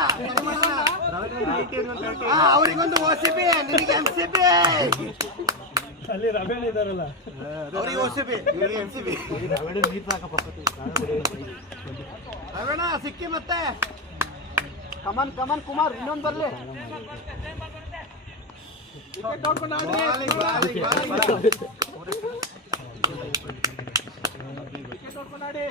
ಅವರಿಗೊಂದು OCP ನಿನಗೆ MCP ಅಲ್ಲಿ ರವೇಣ ಇದಾರಲ್ಲ ಅವರಿಗೆ OCP ಇವರಿಗೆ MCP ರವೇಣ ಸಿಕ್ಕಿ ಮತ್ತೆ ಕಮಾನ್ ಕಮಾನ್ ಕುಮಾರ್ ಇನ್ನೊಂದು ಬರ್ಲಿ ವಿಕೆಟ್ ಹೊಡ್ಕೊಂಡು ಆಡ್ರಿ ವಿಕೆಟ್ ಹೊಡ್ಕೊಂಡು ಆಡಿ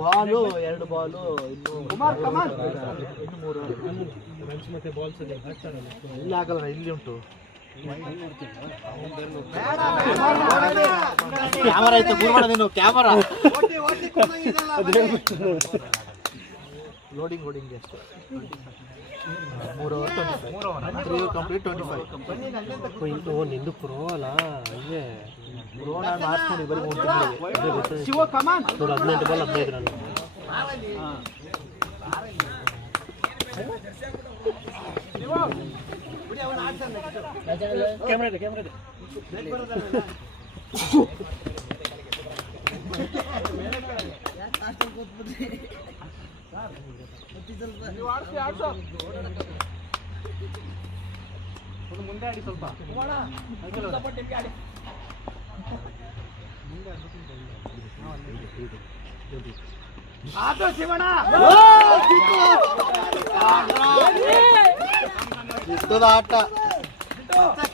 ಬಾಲು 2 ಬಾಲು ಕುಮಾರ್ ಕಮಾನ್ ಇನ್ನು 3 ರನ್ಸ್ ಮತ್ತೆ ಬಾಲ್ಸ್ ಇಲ್ಲಿ ಆಗಲ್ಲ ಇಲ್ಲಿ ಉಂಟು ಕ್ಯಾಮರಾ ಇತ್ತು ಗುರುವಾರ ನೀನು ಕ್ಯಾಮರಾ ಲೋಡಿಂಗ್ ಅಷ್ಟೇ 3 ಓವರ್ ಕಂಪ್ಲೀಟ್ 25 ನಿಂದು ಪ್ರೋ ಅಲ್ಲ ಹಂಗೆ ಪ್ರೋ ನಾನು ಆಡ್ಸ್ಕೊಂಡು ಬರೀ 3 ತಿಂಗಳಿಗೆ ಶಿವ ಕಮಾನ್ 18 ಬಾಲ್ 15 ರನ್ ಕ್ಯಾಮ್ರಾ ಇದೆ ಮುಂದೆ ಆಡಿ ಸ್ವಲ್ಪ ಆಟೋ ಶಿವಣ್ಣ ಇಷ್ಟದ ಆಟ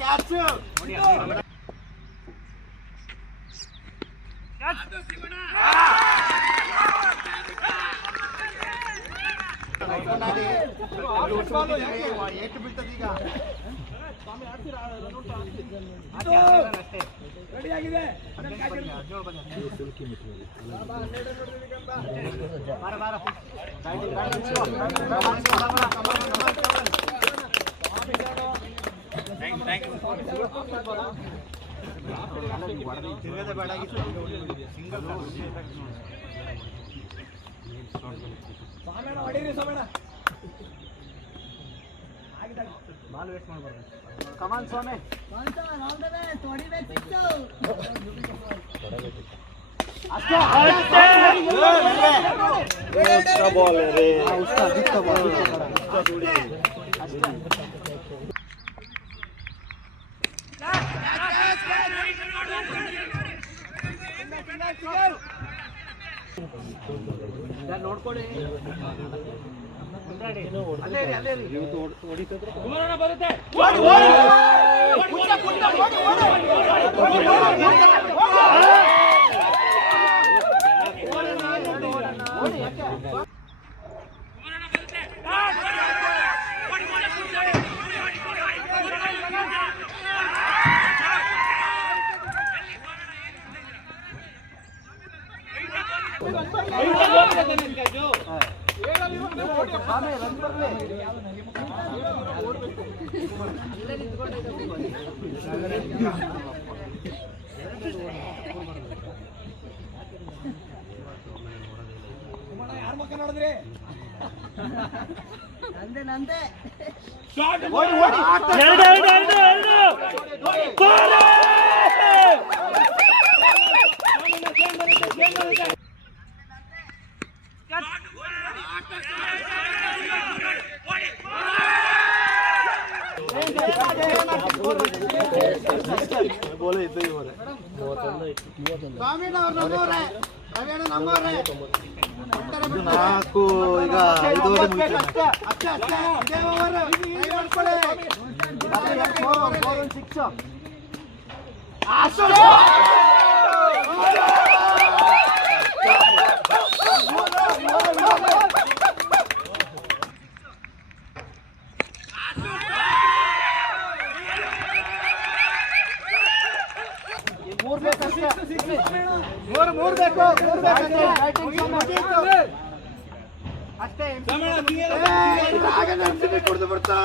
ಕ್ಯಾಚ್ ಏಟು ಬೀಳ್ತದೆ ಈಗ ರೆಡಿಯಾಗಿದೆ ತಿರುಗದೆ ಬೇಡಾಗಿತ್ತು ಬಾಲ್ ವೇಸ್ಟ್ ಮಾಡಬಾರ್ದು ಕಮಾನ್ ಸ್ವಾಮಿ ನೋಡ್ಕೊಳ್ಳಿ ಯಾರ ಮಕ್ಕ ನೋಡಿದ್ರಿ ನಂದೆ ನಾಲ್ಕು ಈಗ 5 ಓವರ್ ಮುಗಿತು ಮೂರು ಬೇಕು ಅಷ್ಟೇ ಕುಡಿದು ಬಿಡ್ತಾ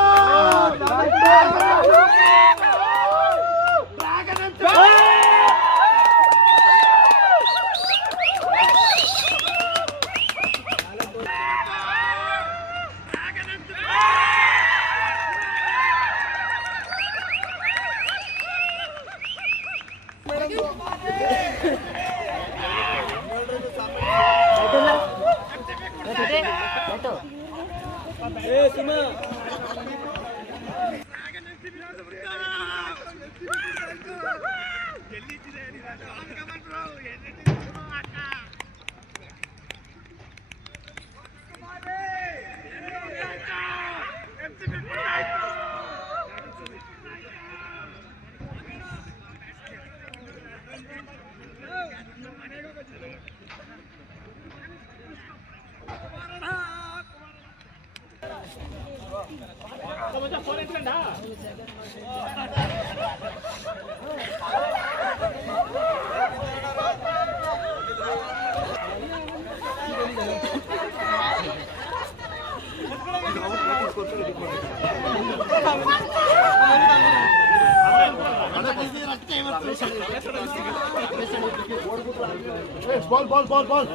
ಬಾಲ್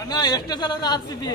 ಅಣ್ಣ ಎಷ್ಟು ಸಲ ಆರ್ಸಿಬಿ